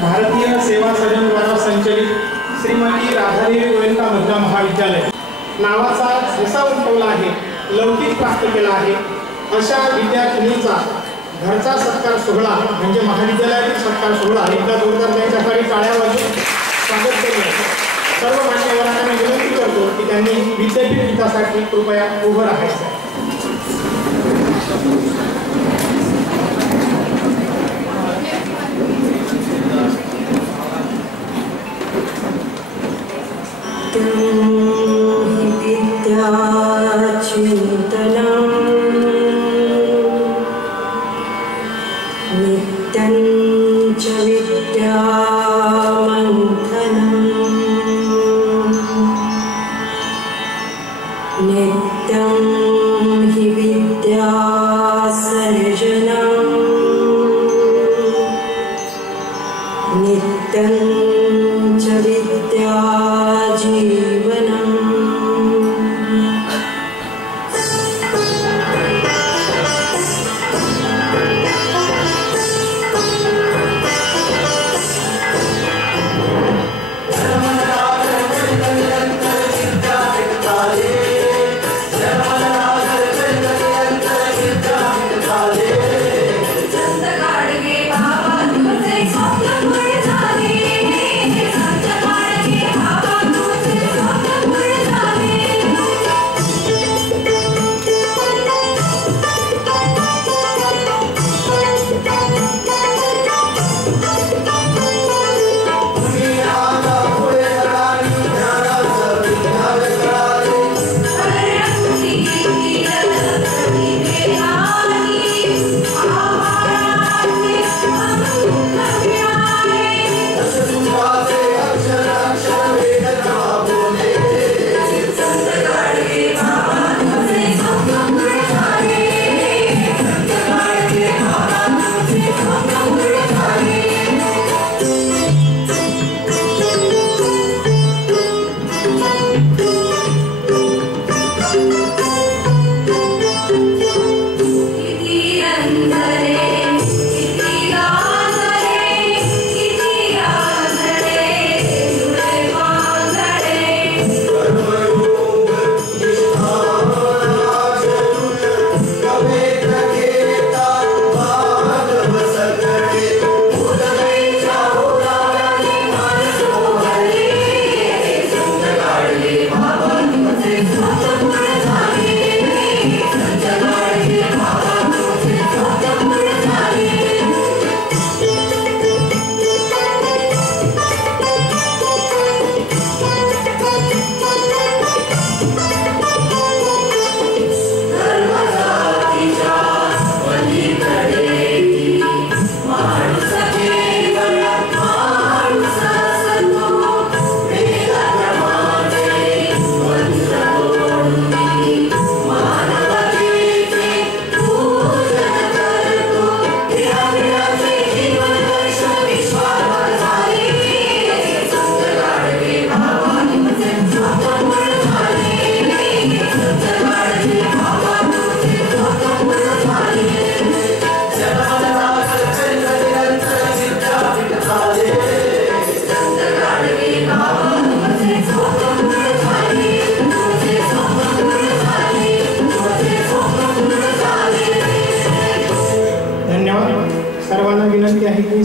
भारतीय सेवा सदन द्वारा संचलित श्रीमती राधादेवी गोयंका महिला महाविद्यालय नावाचा ठसा उमटवला आहे, लौकिक प्राप्त केला आहे अशा विद्यार्थिनीचा घरचा सत्कार सोहळा म्हणजे महाविद्यालयातील सत्कार सोहळा एकदा जोरदार त्यांच्याकडे टाळ्या वाजवून स्वागत केले। सर्व मान्यवरांना मी विनंती करतो की त्यांनी विद्यापीठ हितासाठी कृपया उभं राहायचं।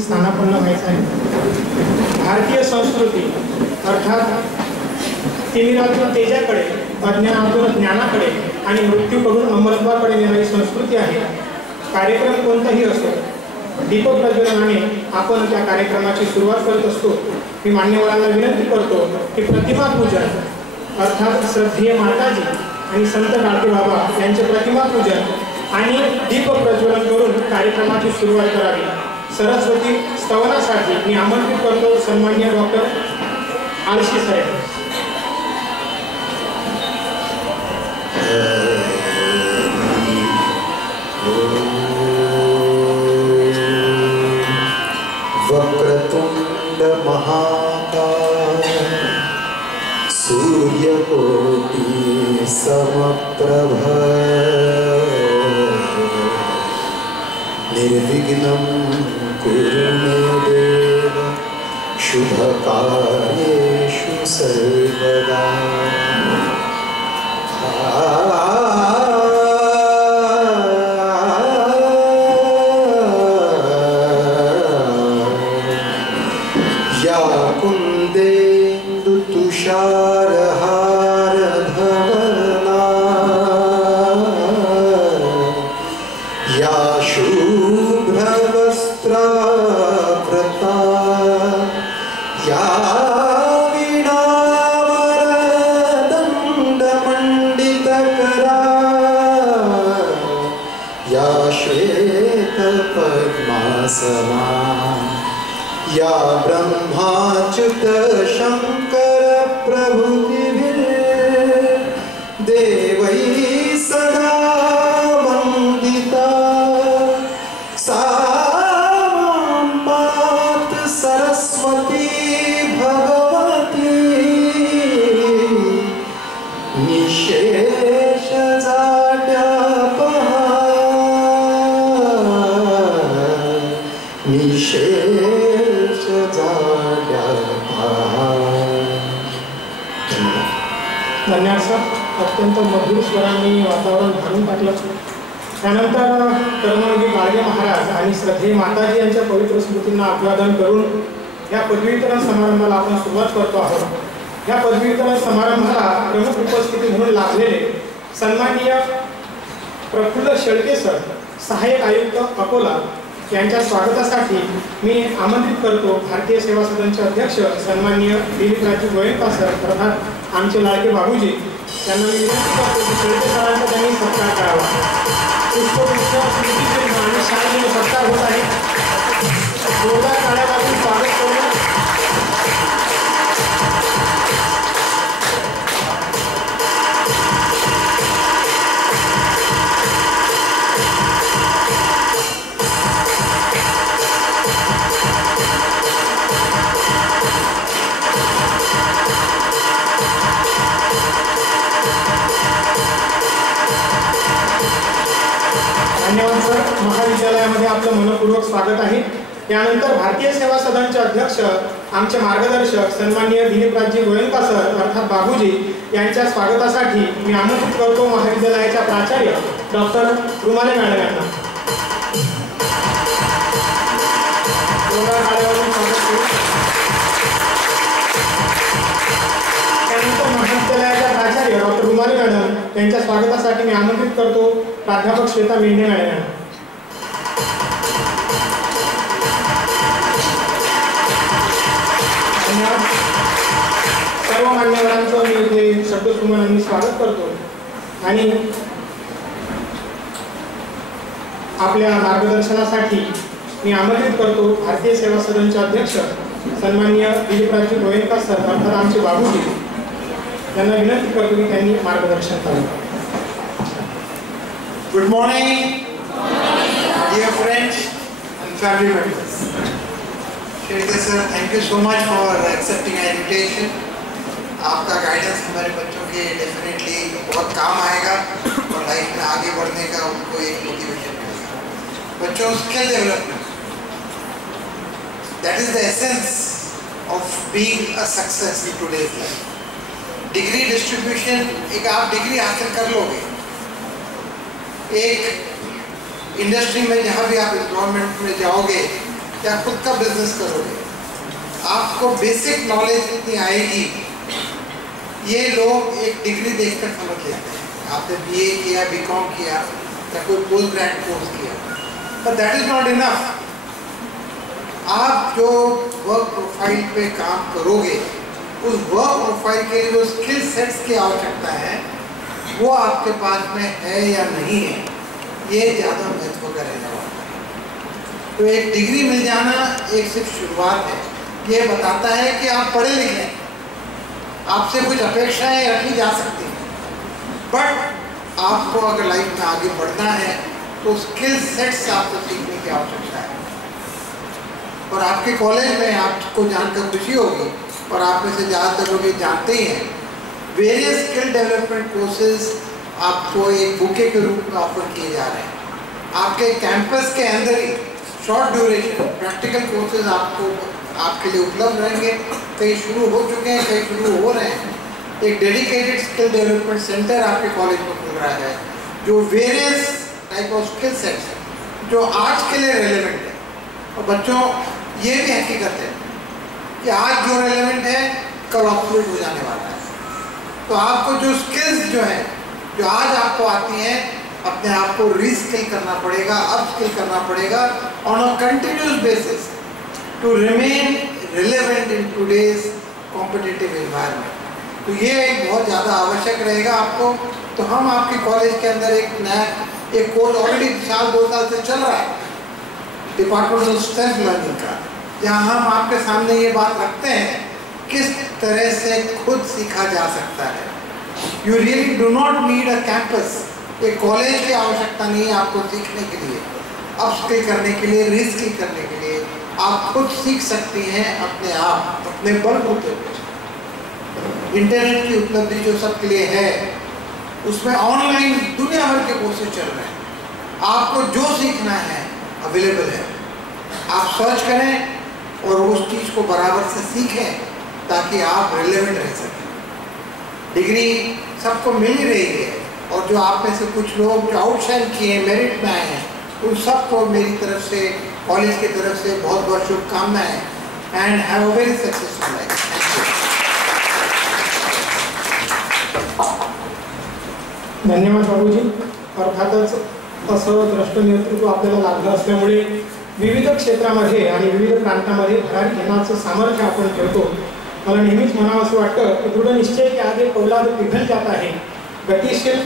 स्थानापन्न व्हायचं आहे। भारतीय संस्कृती अर्थात तिमिरातून तेजाकडे, अज्ञानातून ज्ञानाकडे आणि मृत्यू बघून अमरत्वाकडे नेणारी संस्कृती आहे। कार्यक्रम कोणताही असो, दीपक प्रज्वलनाने आपण त्या कार्यक्रमाची सुरुवात करत असतो। मी मान्यवरांना विनंती करतो की प्रतिमा पूजन अर्थात श्रद्धेय माताजी आणि संत गाडगे बाबा यांचे प्रतिमा पूजन आणि दीप प्रज्वलन करून कार्यक्रमाची सुरुवात करावी। सरस्वती स्तवनासाठी मी आमंत्रित करतो सन्माननीय डॉक्टर आळशी साहेब। वक्रतुंड महाकाय सूर्यकोटि समप्रभ निर्विघ्नं कुरु मे देव शुभकार्येषु सर्वदा या कुन्देन्दु तुषारहारधवला या शुभ्रवस्त्रावृता या वीणावरदण्डमण्डितकरा या श्वेतपद्मासना या ब्रह्माच्युत शङ्कर प्रभृतिभिर्देवैः सदा वन्दिता सा मां पातु सरस्वती भगवती निःशेषजाड्यापहा धन्यवाद सर. अत्यंत मधुर स्वरांनी वातावरण भरून टाकलं. त्यानंतर कर्मयोगी गाडगे महाराज आणि श्रद्धेय माताजी यांच्या पवित्र स्मृतींना अभिवादन करून या पदवीवितरण समारंभाला आपण सुरुवात करतो आहोत. या पदवीवितरण समारंभाला प्रमुख उपस्थिती म्हणून लाभलेले सन्माननीय प्रफुल्ल शेळके सर, सहाय्यक आयुक्त अकोला यांच्या स्वागतासाठी मी आमंत्रित करतो भारतीय सेवा सदनचे अध्यक्ष सन्माननीय दिलीपरावजी गोयंका सर, अर्थात आमचे लाडके बाबूजी. त्यांना मी विनंती करतो की शेळके सरांचा त्यांनी सत्कार करावा. पुष्पगुच्छ, स्मृतिचिन्ह आणि शाळेने सत्कार होत आहे. जोरदार टाळ्या वाजवून स्वागत करूया. धन्यवाद सर. महाविद्यालयामध्ये आपलं मनपूर्वक स्वागत आहे. त्यानंतर भारतीय सेवा सदनचे अध्यक्ष आमचे मार्गदर्शक सन्माननीय दिलीपरावजी गोयंका सर, अर्थात बाबूजी यांच्या स्वागतासाठी मी आमंत्रित करतो महाविद्यालयाच्या प्राचार्य डॉक्टर रुमाले मॅडम यांना. त्यानंतर महाविद्यालयाच्या प्राचार्य डॉक्टर रुमाले मॅडम यांच्या स्वागतासाठी मी आमंत्रित करतो प्राध्यापक श्वेता मेंढे मॅडम यांना. सर्व मान्यवरांचं मी इथे शब्दसुमनांनी स्वागत करतो आणि आपल्या मार्गदर्शनासाठी मी आमंत्रित करतो भारतीय सेवा सदनचे अध्यक्ष सन्माननीय दिलीपरावजी गोयंका सर, अर्थात आमचे बाबूजी यांना विनंती करतो की त्यांनी मार्गदर्शन करावं. Good morning, dear friends and family members. Shelke sir, thank you so much for accepting our invitation. आपका गाइडेंस हमारे बच्चों के डेफिनेटली बहुत काम आएगा और लाइफ में आगे बढ़ने का उनको एक मोटिवेशन मिलेगा. बच्चों skill development, that is the essence of being a success in today's life. Degree distribution, एक आप डिग्री हासिल कर लोगे, एक इंडस्ट्री में जहाँ भी आप एम्प्लॉयमेंट में जाओगे या खुद का बिजनेस करोगे, आपको बेसिक नॉलेज इतनी आएगी, ये लोग एक डिग्री देखकर समझ लेते हैं. आपने BA किया, BCom किया या कोई पोस्ट ग्रेड कोर्स किया, but that is not enough. आप जो वर्क प्रोफाइल पे काम करोगे, उस वर्क प्रोफाइल के लिए जो स्किल सेट्स की आवश्यकता है वो आपके पास में है या नहीं है, ये ज़्यादा महत्व का रहने वाला है. तो एक डिग्री मिल जाना एक सिर्फ शुरुआत है. ये बताता है कि आप पढ़े लिखे हैं, आपसे कुछ अपेक्षाएं रखी जा सकती हैं, बट आपको अगर लाइफ में आगे बढ़ना है तो स्किल सेट्स आपको सीखने की आवश्यकता है. और आपके कॉलेज में आपको जानकर खुशी होगी, और आप में से ज़्यादातर लोग ये जानते ही हैं, वेरियस स्किल डेवलपमेंट कोर्सेज आपको एक बुके के रूप में ऑफर किए जा रहे हैं. आपके कैंपस के अंदर ही शॉर्ट ड्यूरेशन प्रैक्टिकल कोर्सेज आपको आपके लिए उपलब्ध रहेंगे। कई शुरू हो चुके हैं, कई शुरू हो रहे हैं। एक डेडिकेटेड स्किल डेवलपमेंट सेंटर आपके कॉलेज में खुल रहा है, जो various type of skill sets है जो आज के लिए रेलेवेंट है। और बच्चों ये भी हकीकत है कि आज जो रेलेवेंट है कल ऑब्सोल्यूट हो जाने वाला है। तो आपको जो स्किल्स जो है जो आज आपको आती हैं, अपने आप को रीस्किल करना पड़ेगा, अपस्किल करना पड़ेगा on a continuous basis to remain relevant in today's competitive environment. तो ये एक बहुत ज़्यादा आवश्यक रहेगा आपको। तो हम आपके कॉलेज के अंदर एक नया एक कोर्स ऑलरेडी साल 2 साल से चल रहा है, डिपार्टमेंट ऑफ स्ट्रेंथ लर्निंग का, जहाँ हम आपके सामने ये बात रखते हैं किस तरह से खुद सीखा जा सकता है। You really do not need a campus, एक कॉलेज की आवश्यकता नहीं है आपको सीखने के लिए, अपस्किल करने के लिए, रीस्किल करने के लिए। आप खुद सीख सकती हैं अपने आप, अपने बलबूते पे। इंटरनेट की उपलब्धि जो सबके लिए है, उसमें ऑनलाइन दुनिया भर के कोर्सेज चल रहे हैं। आपको जो सीखना है अवेलेबल है, आप सर्च करें और उस चीज़ को बराबर से सीखें ताकि आप रिलेवेंट रह सकें। डिग्री सबको मिल ही रही है, और जो आप में से कुछ लोग जो आउटशाइन किए, मेरिट में आए हैं, उन सबको मेरी तरफ से, कॉलेज की तरफ से बहुत बहुत शुभकामनाएं। End have a very successful life. धन्यवाद बाबूजी। अर्थातच असं द्रष्ट नेतृत्व आपल्याला लाभलं असल्यामुळे विविध क्षेत्रामध्ये आणि विविध प्रांतामध्ये भरारी घेण्याचं सामर्थ्य आपण ठेवतो। मला नेहमीच म्हणावं असं वाटतं की दृढ निश्चय के आगे फौलाद पिघल जाता है, गतिशील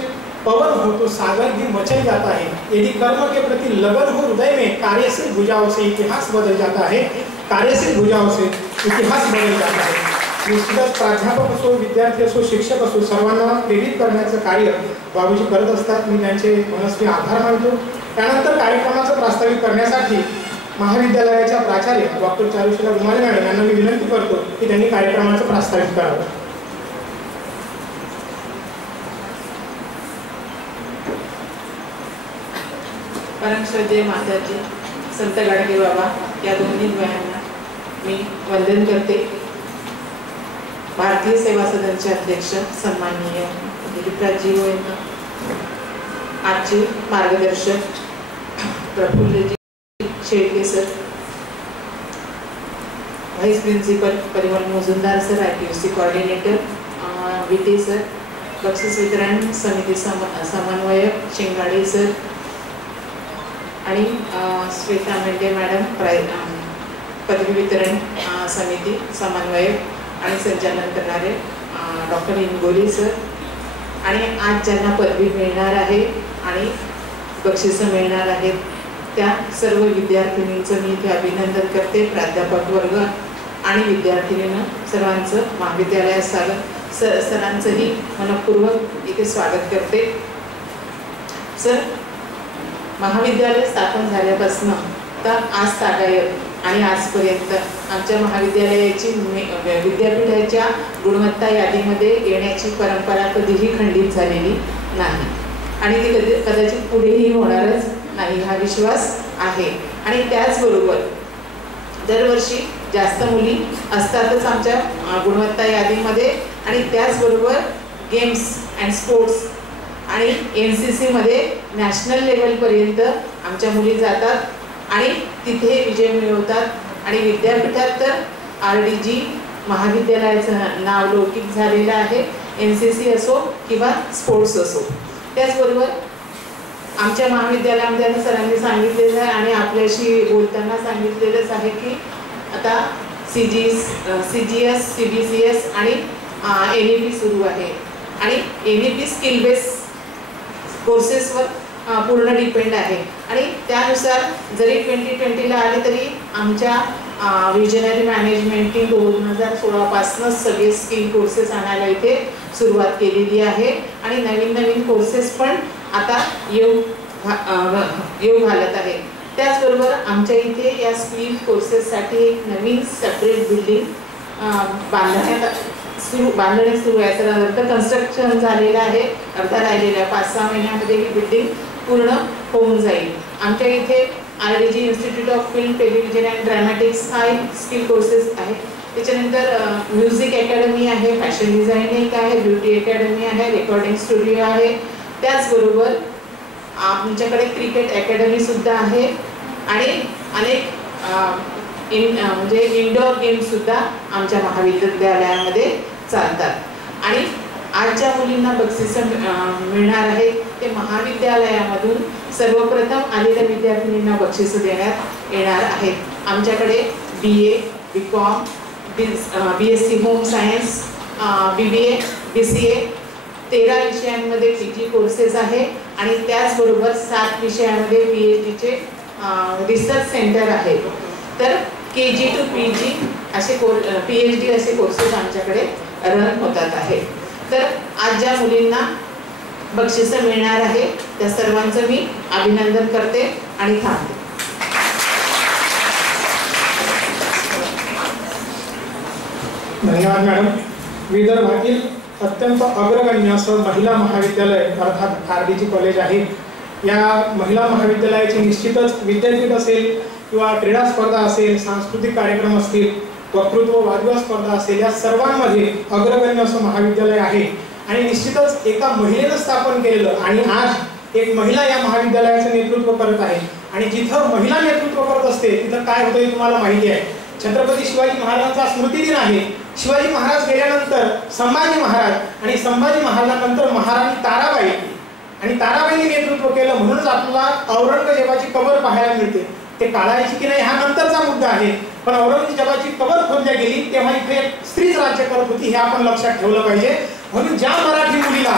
पवन हो तो सागर भी मचल जाता है, यदि कर्म के प्रति लगन हो हृदय में, कार्यशील भुजाओं से इतिहास बदल जाता है, कार्यशील भुजाओं से इतिहास बदल जाता है। निश्चितच प्राध्यापक असो, विद्यार्थी असो, शिक्षक असो, सर्वांना प्रेरित करण्याचं कार्य बाबूजी करत असतात। मी त्यांचे मनस्वी आभार मानतो। त्यानंतर कार्यक्रमाचं प्रास्ताविक करण्यासाठी महाविद्यालयाच्या प्राचार्य डॉक्टर चारुशीला गुमाले मॅडम यांना मी विनंती करतो की त्यांनी कार्यक्रमाचं प्रास्ताविक करावं। परमश्रद्धेय माताजी, संत गाडगे बाबा या दोन्ही द्वयांना मी वंदन करते। भारतीय सेवा सदनचे अध्यक्ष सन्माननीय दिलीपरावजी यांना, आजचे मार्गदर्शक प्रफुल्लजी Shelke sir, vice principal Parimal Mujumdar sir, IPUC coordinator Vite sir, बक्षीस वितरण समिती समन्वयक शेंगाडे सर आणि श्वेता मेंढे मॅडम, पदवी वितरण समिती समन्वयक आणि संचालन करणारे डॉक्टर इंगोली सर, आणि आज ज्यांना पदवी मिळणार आहे आणि बक्षिसं मिळणार आहेत त्या सर्व विद्यार्थिनींचं मी इथे अभिनंदन करते। प्राध्यापक वर्ग आणि विद्यार्थिनींना सर्वांचं महाविद्यालयात सरांचंही मनपूर्वक इथे स्वागत करते। सर, महाविद्यालय स्थापन झाल्यापासून तर आज तागायत आणि आजपर्यंत आमच्या महाविद्यालयाची विद्यापीठाच्या गुणवत्ता यादीमध्ये येण्याची परंपरा कधीही खंडित झालेली नाही आणि ती कदाचित पुढेही होणारच नाही हा विश्वास आहे। आणि त्याचबरोबर दरवर्षी जास्त मुली असतातच आमच्या गुणवत्ता यादीमध्ये, आणि त्याचबरोबर गेम्स अँड स्पोर्ट्स आणि NCC मध्ये नॅशनल लेवलपर्यंत आमच्या मुली जातात आणि तिथे विजय मिळवतात। आणि विद्यापीठात तर RDG महाविद्यालयाचं नाव लौकिक झालेलं आहे, NCC असो किंवा स्पोर्ट्स असो। त्याचबरोबर आमच्या महाविद्यालयामध्ये सरांनी सांगितलेलं आहे आणि आपल्याशी बोलताना सांगितलेलंच आहे की आता CGS, CBCS आणि NEP सुरू आहे आणि NEP स्किल बेस कोर्सेसवर पूर्ण डिपेंड आहे आणि त्यानुसार जरी 2020ला आले तरी आमच्या विजनरी मॅनेजमेंट टीम 2016 पासूनच सगळे स्किल कोर्सेस आणायला इथे सुरुवात केलेली आहे आणि नवीन कोर्सेस पण आता येऊ घालत आहे। त्याचबरोबर आमच्या इथे या स्किल कोर्सेससाठी एक नवीन सेपरेट बिल्डिंग बांधणे सुरू आहे। तर कन्स्ट्रक्शन झालेलं आहे, अर्धा राहिलेला आहे, 5-6 महिन्यामध्ये ही बिल्डिंग पूर्ण होऊन जाईल। आमच्या इथे RDG institute of film television and dramatics हा एक स्किल कोर्सेस आहे. त्याच्यानंतर म्युझिक अकॅडमी आहे, फॅशन डिझायनिंग आहे, ब्युटी अकॅडमी आहे, रेकॉर्डिंग स्टुडिओ आहे. त्याचबरोबर आमच्याकडे क्रिकेट अकॅडमी सुद्धा आहे आणि अनेक म्हणजे इंडोर गेम्स सुद्धा आमच्या महाविद्यालयामध्ये चालतात. आणि आज ज्या मुलींना बक्षिसं मिळणार आहेत ते महाविद्यालयामधून सर्वप्रथम आलेल्या विद्यार्थिनींना बक्षिसं देण्यात येणार आहेत. आमच्याकडे BA, BCom, BSc home science, BBA, BCA 13 विषयांमध्ये PG कोर्सेस आहे आणि त्याचबरोबर 7 विषयांमध्ये PhDचे रिसर्च सेंटर आहे. तर KG to PG असे PhD असे कोर्सेस आमच्याकडे रन होतात आहे. तर आज ज्या मुलींना बक्षिसं मिळणार आहे त्या सर्वांचं मी अभिनंदन करते आणि थांबते. धन्यवाद मॅडम. विदर्भातील अत्यंत अग्रगण्य असं महिला महाविद्यालय अर्थात RDG कॉलेज आहे. या महिला महाविद्यालयाचे निश्चितच विद्यापीठ असेल किंवा क्रीडा स्पर्धा असेल, सांस्कृतिक कार्यक्रम असतील, वक्तृत्व वादविवाद स्पर्धा असेल, या सर्वांमध्ये अग्रगण्य असं महाविद्यालय आहे. आणि निश्चितच एका महिलेनं स्थापन केलेलं आणि आज एक महिला या महाविद्यालयाचं नेतृत्व करत आहे. आणि जिथं महिला नेतृत्व करत असते तिथं काय होतं तुम्हाला माहिती आहे. छत्रपती शिवाजी महाराजांचा स्मृतिदिन आहे. शिवाजी महाराज गेल्यानंतर संभाजी महाराज आणि संभाजी महाराजांनंतर महाराणी ताराबाई आणि ताराबाईंनी नेतृत्व केलं म्हणूनच आपल्याला औरंगजेबाची कबर पाहायला मिळते. ते काढायची की नाही हा नंतरचा मुद्दा आहे, पण औरंगजेबाची कबर खोदल्या गेली तेव्हा इथे स्त्रीच राज्य करत होती हे आपण लक्षात ठेवलं पाहिजे. म्हणून ज्या मराठी मुलीला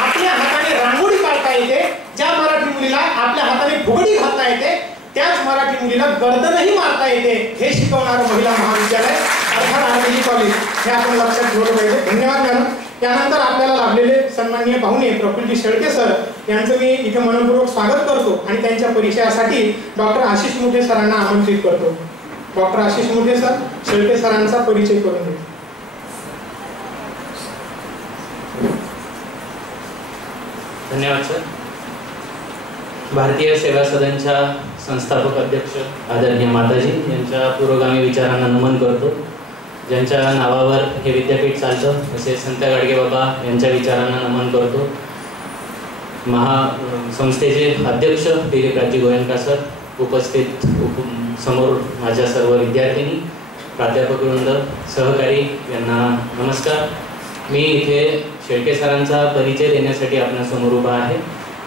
आपल्या हाताने रांगोळी काढता येते, ज्या मराठी मुलीला आपल्या हाताने फुगडी घालता येते, त्याच मराठी मुलीला गर्दनही मारता येते हे शिकवणारं महिला महाविद्यालय अर्थात RDG कॉलेज हे आपण लक्षात ठेवलं पाहिजे. धन्यवाद मॅडम. त्यानंतर आपल्याला लाभलेले सन्माननीय पाहुणे प्रफुल्लजी शेळके सर यांचं मी इथे मनपूर्वक स्वागत करतो आणि त्यांच्या परिचयासाठी डॉक्टर आशिष मोठे सरांना आमंत्रित करतो. डॉक्टर आशिष मोठे सर शेळके सरांचा परिचय करून देतो. धन्यवाद सर. भारतीय सेवा सदनच्या संस्थापक अध्यक्ष आदरणीय माताजी यांच्या पुरोगामी विचारांना नमन करतो. ज्यांच्या नावावर हे विद्यापीठ चालतं असे संत गाडगेबाबा यांच्या विचारांना नमन करतो. संस्थेचे अध्यक्ष दिलीपरावजी गोयंका सर, उपस्थित समोर माझ्या सर्व विद्यार्थिनी, प्राध्यापक वृंद, सहकारी यांना नमस्कार. मी इथे शेळके सरांचा परिचय देण्यासाठी आपल्यासमोर उभा आहे.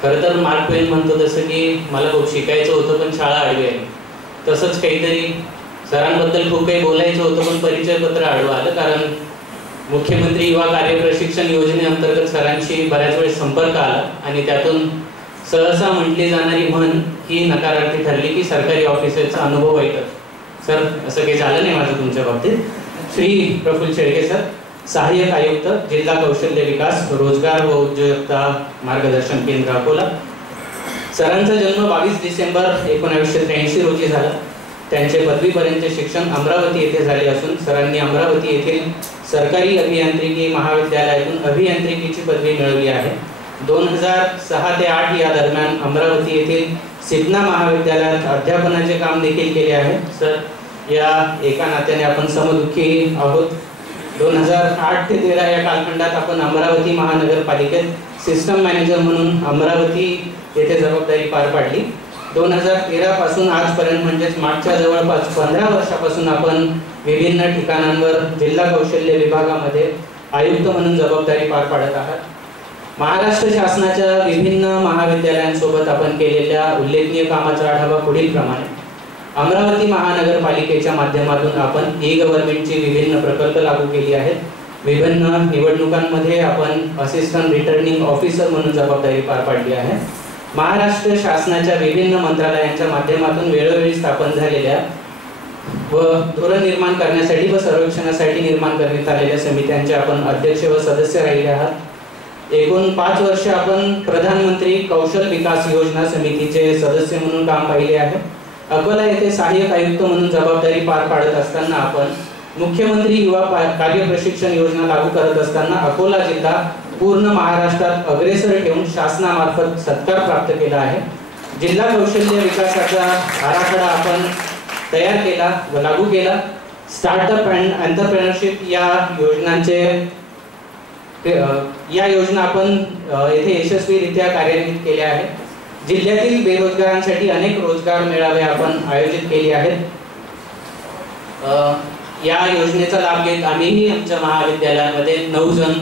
खरं तर मार्क ट्वेन म्हणतो तसं की मला खूप शिकायचं होतं पण शाळा आडवी आली, तसंच काहीतरी सरांबद्दल खूप काही बोलायचं होतं पण परिचयपत्र आडवं आलं. कारण मुख्यमंत्री युवा कार्य प्रशिक्षण योजनेअंतर्गत सरांशी बऱ्याच वेळेस संपर्क आला आणि त्यातून सहसा म्हटली जाणारी म्हण ही नकारार्थी ठरली की सरकारी ऑफिसरचा अनुभव वाईट. सर असं काही झालं नाही माझं तुमच्या बाबतीत. श्री प्रफुल्ल शेळके सर, सहाय्यक आयुक्त, जिल्हा कौशल्य विकास, रोजगार व उद्योजकता मार्गदर्शन केंद्र अकोला. सरांचा जन्म 22 डिसेंबर 1983 रोजी झाला. त्यांचे पदवीपर्यंत शिक्षण अमरावती येथे झाले असून सरांनी अमरावती येथील सरकारी अभियांत्रिकी महाविद्यालयातून अभियांत्रिकीची पदवी मिळवली आहे. 2006 ते 8 या दरम्यान अमरावती येथील सिपना महाविद्यालयात अध्यापनाचे काम देखील केले आहे. सर, या एका नात्याने आपण समदुःखी आहोत. 2008 ते 13 या कालखंडात आपण अमरावती महानगरपालिकेत सिस्टम मॅनेजर म्हणून अमरावती येथे जबाबदारी पार पाडली. 2013 पासून आजपर्यंत म्हणजेच मागच्या जवळपास 15 वर्षापासून आपण विभिन्न ठिकाणांवर जिल्हा कौशल्य विभागामध्ये आयुक्त म्हणून जबाबदारी पार पाडत आहात. महाराष्ट्र शासनाच्या विभिन्न महाविद्यालयांसोबत आपण केलेल्या उल्लेखनीय कामाचा आढावा पुढील प्रमाणे. अमरावती महानगरपालिकेच्या माध्यमातून आपण ई-गव्हर्नमेंटची विभिन्न प्रकल्प लागू केली आहेत. विभिन्न निवडणुकांमध्ये आपण असिस्टंट रिटर्निंग ऑफिसर म्हणून जबाबदारी पार पाडली आहे. महाराष्ट्र शासनाच्या विभिन्न मंत्रालयांच्या माध्यमातून वेळोवेळी स्थापन झालेल्या व धोरण निर्माण करण्यासाठी व सर्वेक्षणासाठी निर्माण करण्यात आलेल्या समित्यांचे आपण अध्यक्ष व सदस्य राहिले आहात. एकूण 5 वर्ष आपण प्रधानमंत्री कौशल विकास योजना समितीचे सदस्य म्हणून काम पाहिले आहे. अकोला येथे सहाय्यक आयुक्त म्हणून जबाबदारी पार पाडत असताना आपण मुख्यमंत्री युवा कार्य प्रशिक्षण योजना लागू करत असताना अकोला जिल्हा पूर्ण महाराष्ट्रात अग्रेसर ठेवून शासनामार्फत सत्कार प्राप्त केला आहे. जिल्हा कौशल्य विकासाचा आराखडा आपण तयार केला व लागू केला. स्टार्टअप अँड एंटरप्रेन्योरशिप या योजना आपण येथे यशस्वीरित्या कार्यान्वित केल्या आहेत. जिल्ह्यातील बेरोजगारांसाठी अनेक रोजगार मेळावे आपण आयोजित केले आहेत. या योजनेचा लाभ घेत आम्हीही आमच्या महाविद्यालयामध्ये 9 जण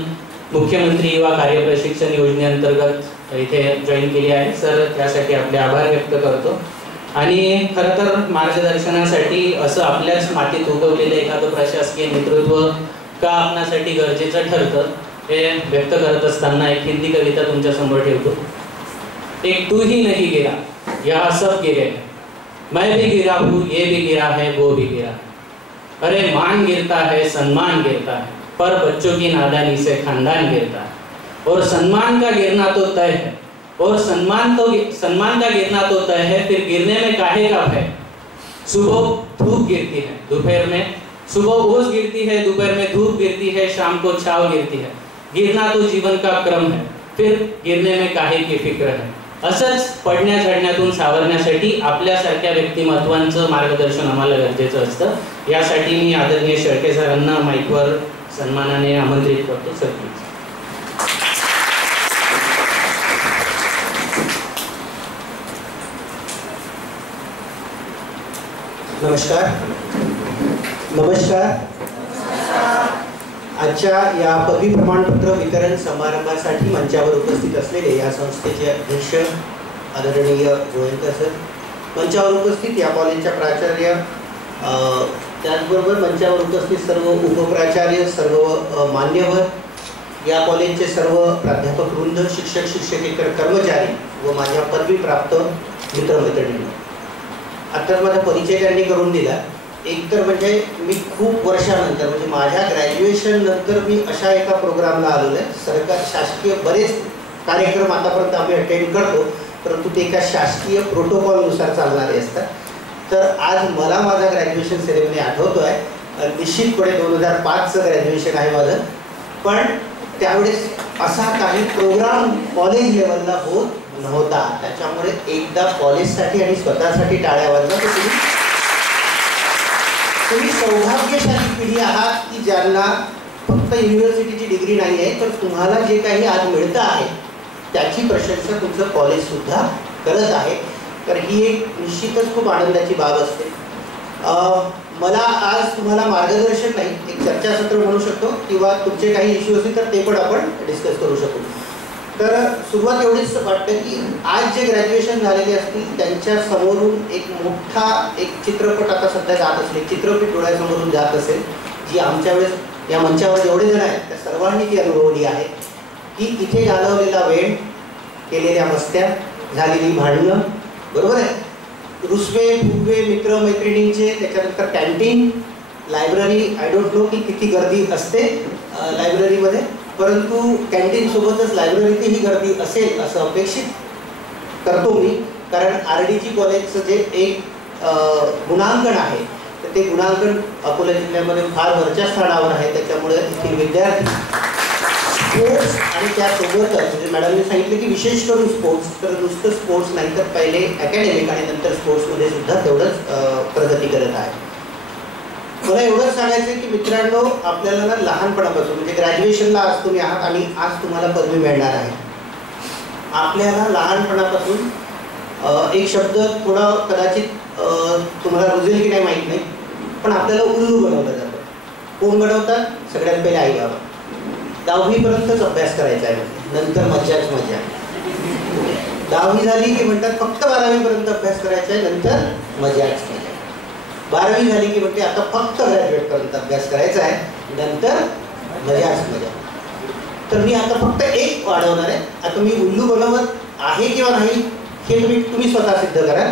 मुख्यमंत्री युवा कार्यप्रशिक्षण योजनेअंतर्गत इथे जॉईन केली आहे. सर त्यासाठी आपले आभार व्यक्त करतो. आणि खरं तर मार्गदर्शनासाठी असं आपल्याच मातीत उगवलेलं एखादं प्रशासकीय नेतृत्व का आपणासाठी गरजेचं ठरतं हे व्यक्त करत असताना एक हिंदी कविता तुमच्या समोर ठेवतो. एक तू ही नहीं गिरा, यहाँ सब गिरे, मैं भी गिरा हूँ, ये भी गिरा है, वो भी गिरा. अरे मान गिरता है, सम्मान गिरता है, पर बच्चों की नादानी से खानदान गिरता है. और सम्मान का गिरना तो तय है, और सम्मान का गिरना तो तय है, फिर गिरने में काहे का भय. सुबह धूप गिरती है, दोपहर में सुबह ओस गिरती है, दोपहर में धूप गिरती है, शाम को छाव गिरती है. गिरना तो जीवन का क्रम है, फिर गिरने में काहे की फिक्र है. असंच पडण्या झडण्यातून सावरण्यासाठी आपल्यासारख्या व्यक्तिमत्वांचं मार्गदर्शन आम्हाला गरजेचं असतं. यासाठी मी आदरणीय शेळके सरांना माईकवर सन्मानाने आमंत्रित करतो. सर नमस्कार. आजच्या या पदवी प्रमाणपत्र वितरण समारंभासाठी मंचावर उपस्थित असलेले या संस्थेचे अध्यक्ष आदरणीय गोयंकर सर, मंचावर उपस्थित या कॉलेजच्या प्राचार्य, त्याचबरोबर मंचावर उपस्थित सर्व उपप्राचार्य, सर्व मान्यवर, या कॉलेजचे सर्व प्राध्यापक वृंद, शिक्षक शिक्षकेतर कर्मचारी व माझ्या पदवीप्राप्त मित्रमैत्रिणी. आता माझा परिचय त्यांनी करून दिला. एक तर म्हणजे मी खूप वर्षानंतर म्हणजे माझ्या ग्रॅज्युएशन नंतर मी अशा एका प्रोग्रामला आलेलो आहे. सरकार शासकीय बरेच कार्यक्रम आतापर्यंत आम्ही अटेंड करतो, परंतु ते एका शासकीय प्रोटोकॉलनुसार चालणारे असतात. तर आज मला माझा ग्रॅज्युएशन सेरेमनी आठवतो आहे. निश्चितपणे 2005चं ग्रॅज्युएशन आहे माझं, पण त्यावेळेस असा काही प्रोग्राम कॉलेज लेवलला होत नव्हता. त्याच्यामुळे एकदा कॉलेजसाठी आणि स्वतःसाठी टाळ्या वाजवा. तुम्ही सौभाग्यशाली पिढी आहात की ज्यांना फक्त युनिव्हर्सिटीची डिग्री नाही आहे, तर तुम्हाला जे काही आज मिळतं आहे त्याची प्रशंसा तुमचं कॉलेजसुद्धा करत आहे. तर ही एक निश्चितच खूप आनंदाची बाब असते. मला आज तुम्हाला मार्गदर्शन नाही, एक चर्चासत्र म्हणू शकतो किंवा तुमचे काही इश्यू असतील तर ते पण आपण डिस्कस करू शकू. तर सुरुवात एवढीच वाटतं की आज जे ग्रॅज्युएशन झालेले असतील त्यांच्या समोरून एक मोठा एक चित्रपट आता सध्या जात असेल, चित्रपट डोळ्यासमोरून जात असेल, जी आमच्या वेळेस या मंचावर जेवढे जण आहेत त्या सर्वांनी ती अनुभवली आहे. की इथे घालवलेला वेळ, केलेल्या मस्त्या, झालेली भांडणं, बरोबर आहे, रुसवे फुगवे मित्रमैत्रिणींचे, त्याच्यानंतर canteen, library. I don't know की किती गर्दी असते लायब्ररीमध्ये, परंतु कॅन्टीनसोबतच लायब्ररीतही गर्दी असेल असं अपेक्षित करतो मी. कारण RDG कॉलेजचं जे एक गुणांकन आहे तर ते गुणांकन अकोला जिल्ह्यामध्ये फार वरच्या स्थानावर आहे. त्याच्यामुळे येथील विद्यार्थी स्पोर्ट्स आणि त्यासोबतच म्हणजे मॅडमने सांगितलं की विशेष करून स्पोर्ट्स, तर नुसतं स्पोर्ट्स नाही तर पहिले अकॅडमिक आणि नंतर स्पोर्ट्समध्ये सुद्धा तेवढंच प्रगती करत आहे. मला एवढंच सांगायचं की मित्रांनो, आपल्याला ना लहानपणापासून म्हणजे ग्रॅज्युएशनला आज तुम्ही आहात आणि आज तुम्हाला पदवी मिळणार आहे. आपल्याला लहानपणापासून एक शब्द थोडा कदाचित तुम्हाला रुजेल की नाही माहीत नाही, पण आपल्याला उल्लू बनवलं जातं. कोण बनवतात? सगळ्यात पहिले आई बाबा. 10वीपर्यंतच अभ्यास करायचा आहे, नंतर मज्जाच मजा. 10वी झाली की म्हणतात फक्त 12वीपर्यंत अभ्यास करायचा आहे, नंतर मजाच मजा. 12वी झाली की म्हणते आता फक्त ग्रॅज्युएटपर्यंत अभ्यास करायचा आहे, नंतर मजाच मजा. तर मी आता फक्त एक वाढवणार आहे. आता मी उल्लू बनवत आहे किंवा नाही हे तुम्ही स्वतः सिद्ध करा.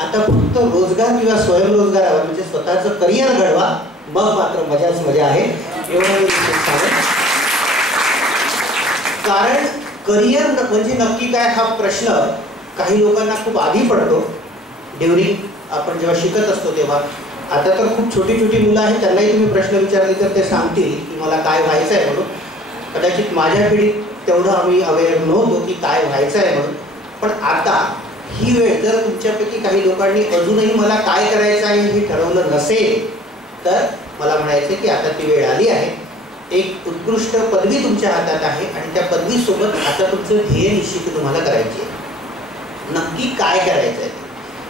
आता फक्त रोजगार किंवा स्वयंरोजगारावर म्हणजे स्वतःचं करिअर घडवा, मग मात्र मजाच मजा आहे. एवढं मी सांगेन. कारण करिअर म्हणजे नक्की काय हा प्रश्न काही लोकांना खूप आधी पडतो ड्युरिंग आपण जेव्हा शिकत असतो तेव्हा. आता तर खूप छोटी छोटी मुलं आहेत, त्यांनाही तुम्ही प्रश्न विचारले तर ते सांगतील की मला काय व्हायचं आहे म्हणून. कदाचित माझ्या पिढीत तेवढं आम्ही अवेअर नव्हतो की काय व्हायचं आहे म्हणून, पण आता ही वेळ जर तुमच्यापैकी काही लोकांनी अजूनही मला काय करायचं आहे हे ठरवलं नसेल तर मला म्हणायचं की आता ती वेळ आली आहे. एक उत्कृष्ट पदवी तुमच्या हातात आहे आणि त्या पदवीसोबत आता तुमचं ध्येय निश्चित तुम्हाला करायची आहे. नक्की काय करायचं आहे,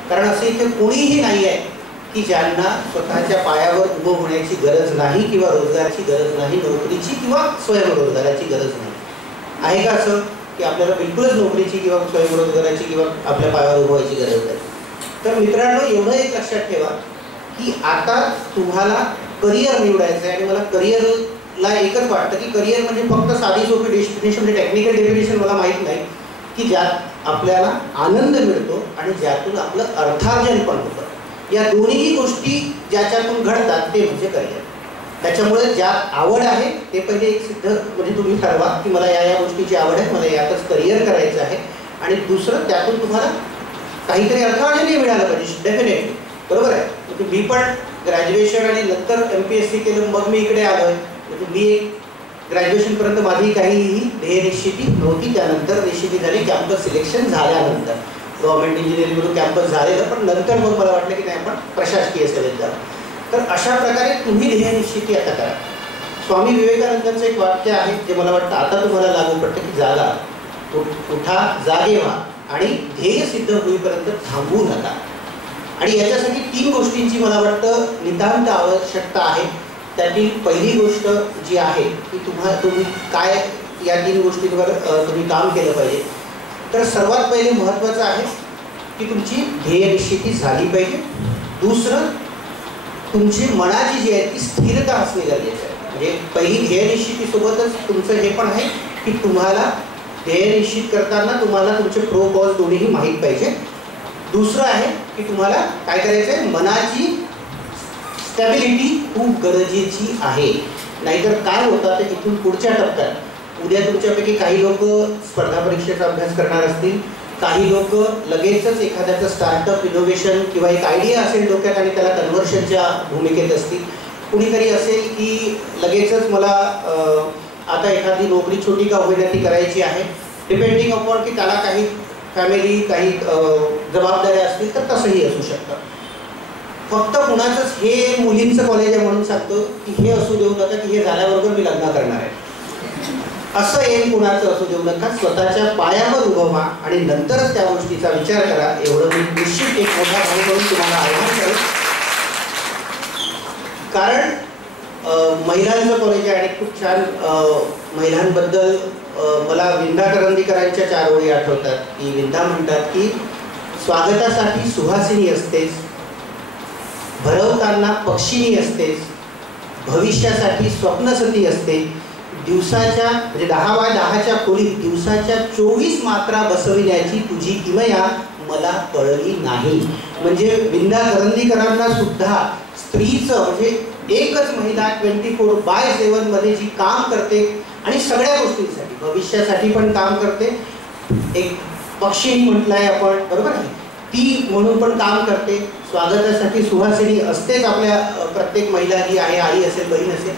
कारण असं इथे कोणीही नाही आहे की ज्यांना स्वतःच्या पायावर उभं होण्याची गरज नाही किंवा रोजगाराची गरज नाही, नोकरीची किंवा स्वयंरोजगाराची गरज नाही. आहे का असं की आपल्याला बिलकुलच नोकरीची किंवा स्वयंरोजगाराची किंवा आपल्या पायावर उभं व्हायची गरज नाही? तर मित्रांनो, एवढं एक लक्षात ठेवा की आता तुम्हाला करिअर निवडायचं आहे आणि मला करिअरला एकच वाटतं की करिअर म्हणजे फक्त साधी सोपी डेफिनेशन, म्हणजे टेक्निकल डेफिनेशन मला माहीत नाही, की ज्यात आपल्याला आनंद मिळतो आणि ज्यातून आपलं अर्थार्जन पण होतं. या दोन्ही गोष्टी ज्याच्यातून घडतात ते म्हणजे करिअर. त्याच्यामुळे ज्यात आवड आहे ते पहिले एक सिद्ध म्हणजे तुम्ही ठरवा की मला या गोष्टीची आवड आहे, मला यातच करिअर करायचं आहे. आणि दुसरं, त्यातून तुम्हाला काहीतरी अर्थार्जनही मिळालं पाहिजे डेफिनेटली, बरोबर आहे. म्हणजे मी पण ग्रॅज्युएशन आणि नंतर MPSC केलं, मग मी इकडे आलो आहे. म्हणजे मी एक ग्रॅज्युएशनपर्यंत माझी काहीही ध्येय निश्चिती नव्हती. त्यानंतर निश्चिती झाली कॅम्पस सिलेक्शन झाल्यानंतर, गव्हर्नमेंट इंजिनिअरिंगमधून कॅम्पस झालेलं, पण नंतर मग मला वाटलं की नाही आपण प्रशासकीय सेवेत जाऊ. तर अशा प्रकारे तुम्ही ध्येय निश्चिती आता करा. स्वामी विवेकानंदांचं एक वाक्य आहे जे मला वाटतं आता तुम्हाला लागू पडतं की जागा, उठा, जागे व्हा आणि ध्येय सिद्ध होईपर्यंत थांबू नका. आणि याच्यासाठी 3 गोष्टींची मला वाटतं नितांत आवश्यकता आहे. त्यातील पहिली गोष्ट जी आहे की तुम्ही काय या 3 गोष्टींवर तुम्ही काम केलं पाहिजे. तर सर्वात पहिले महत्त्वाचं आहे की तुमची ध्येय निश्चिती झाली पाहिजे. दुसरं, तुमची मनाची जी आहे ती स्थिरता असणे गरजेचं आहे. म्हणजे पहिली ध्येय निश्चितीसोबतच तुमचं हे पण आहे की तुम्हाला ध्येय निश्चित करताना तुम्हाला तुमचे प्रो कॉज दोन्हीही माहीत पाहिजे. दुसरं आहे की तुम्हाला काय करायचं आहे, मनाची स्टॅबिलिटी खूप गरजेची आहे. नाहीतर काय होतं तर इथून पुढच्या टप्प्यात उद्या तुमच्यापैकी काही लोक स्पर्धा परीक्षेचा अभ्यास करणार असतील, काही लोक लगेचच एखाद्याचं स्टार्टअप इनोव्हेशन किंवा एक आयडिया असेल डोक्यात आणि त्याला कन्व्हर्शनच्या भूमिकेत असतील. कुणीतरी असेल की लगेचच मला आता एखादी नोकरी छोटी का होईना ती करायची आहे, डिपेंडिंग अपॉन की त्याला काही फॅमिली काही जबाबदाऱ्या असतील तर तसंही असू शकतं. फक्त कुणाचंच हे मुलींचं कॉलेज आहे म्हणून सांगतो की हे असू देऊ नका की हे झाल्याबरोबर मी लग्न करणार आहे, असं एम कुणाचं असू देऊ नका. स्वतःच्या पायावर उभं व्हा आणि नंतरच त्या गोष्टीचा विचार करा. एवढं मी निश्चित एक मोठा भाऊ म्हणून तुम्हाला आव्हान करेन. कारण महिलांचं कॉलेज आहे आणि खूप छान महिलांबद्दल मला विंदा करंदीकरांच्या 4 ओळी आठवतात की विंदा म्हणतात की स्वागतासाठी सुहासिनी असतेस, भरवताना पक्षिणी असतेस, भविष्यासाठी स्वप्नसती असते, दिवसाच्या म्हणजे 10x10च्या खोलीत दिवसाच्या 24 मात्रा बसविण्याची तुझी किमया मला कळली नाही. म्हणजे विंदा करंदीकरांना सुद्धा स्त्रीचं म्हणजे एकच महिला 24/7 मध्ये जी काम करते आणि सगळ्या गोष्टींसाठी भविष्यासाठी पण काम करते, एक पक्षिणी म्हटलंय आपण, बरोबर आहे, ती म्हणून पण काम करते. स्वागतासाठी सुहासिनी असतेच आपल्या प्रत्येक महिला जी आहे, आई असेल बहीण असेल.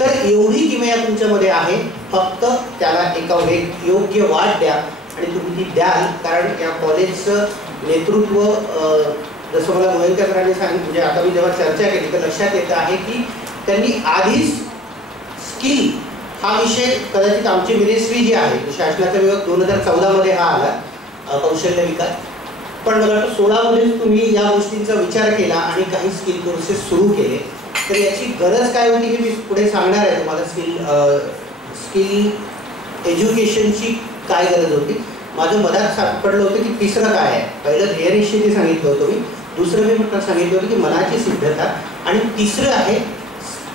तर एवढी किमया तुमच्यामध्ये आहे, फक्त त्याला एका योग्य वाट द्या आणि तुम्ही ती द्याल. कारण या कॉलेजचं नेतृत्व जसं मला गोयंका सरांनी सांगितलं, म्हणजे आता मी जेव्हा चर्चा केली तर लक्षात येतं आहे की त्यांनी आधीच स्किल हा विषय कदाचित आमची मिनिस्ट्री जी आहे शासनाचा विभाग 2014 मध्ये हा आला कौशल्य विकास, पण मला वाटतं 16 मध्येच तुम्ही या गोष्टींचा विचार केला आणि काही स्किल कोर्सेस सुरू केले. तर याची गरज काय होती हे मी पुढे सांगणार आहे तुम्हाला. स्किल एज्युकेशनची काय गरज होती. माझं मनात सापडलं होतं की तिसरं काय आहे. पहिलं ध्येय निश्चिती सांगितलं होतं मी, दुसरं मी म्हटलं सांगितलं होतं की मनाची सिद्धता, आणि तिसरं आहे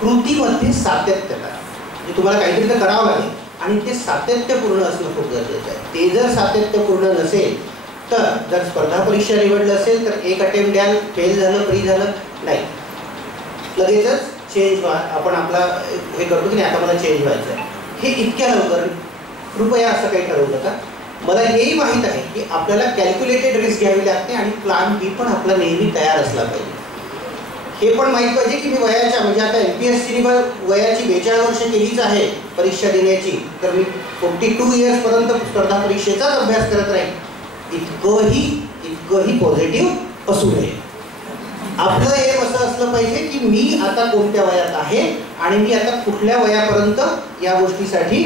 कृतीमध्ये सातत्यता. म्हणजे तुम्हाला काहीतरी तर करावं लागेल आणि ते सातत्यपूर्ण असणं खूप गरजेचं आहे. ते जर सातत्यपूर्ण नसेल तर जर स्पर्धा परीक्षा निवडलं असेल तर एक अटेम्प्ट द्याल, फेल झालं, फ्री झालं नाही, लगेचच चेंज व्हा. आपण आपला हे करतो की नाही आता मला चेंज व्हायचं आहे, हे इतक्या लवकर कृपया असं काही ठरवू नका. मला हेही माहीत आहे की आपल्याला कॅल्क्युलेटेड रिस्क घ्यावी लागते आणि प्लॅन बी पण आपला नेहमी तयार असला पाहिजे. हे पण माहीत पाहिजे की मी वयाच्या म्हणजे आता MPSCने वयाची 42 वर्ष केलीच आहे परीक्षा देण्याची, तर मी 42 इयर्सपर्यंत स्पर्धा परीक्षेचाच अभ्यास करत राहील इतकंही इतकंही पॉझिटिव्ह असू नये. आपलं एम असं असलं पाहिजे की मी आता कोणत्या वयात आहे आणि मी आता कुठल्या वयापर्यंत या गोष्टीसाठी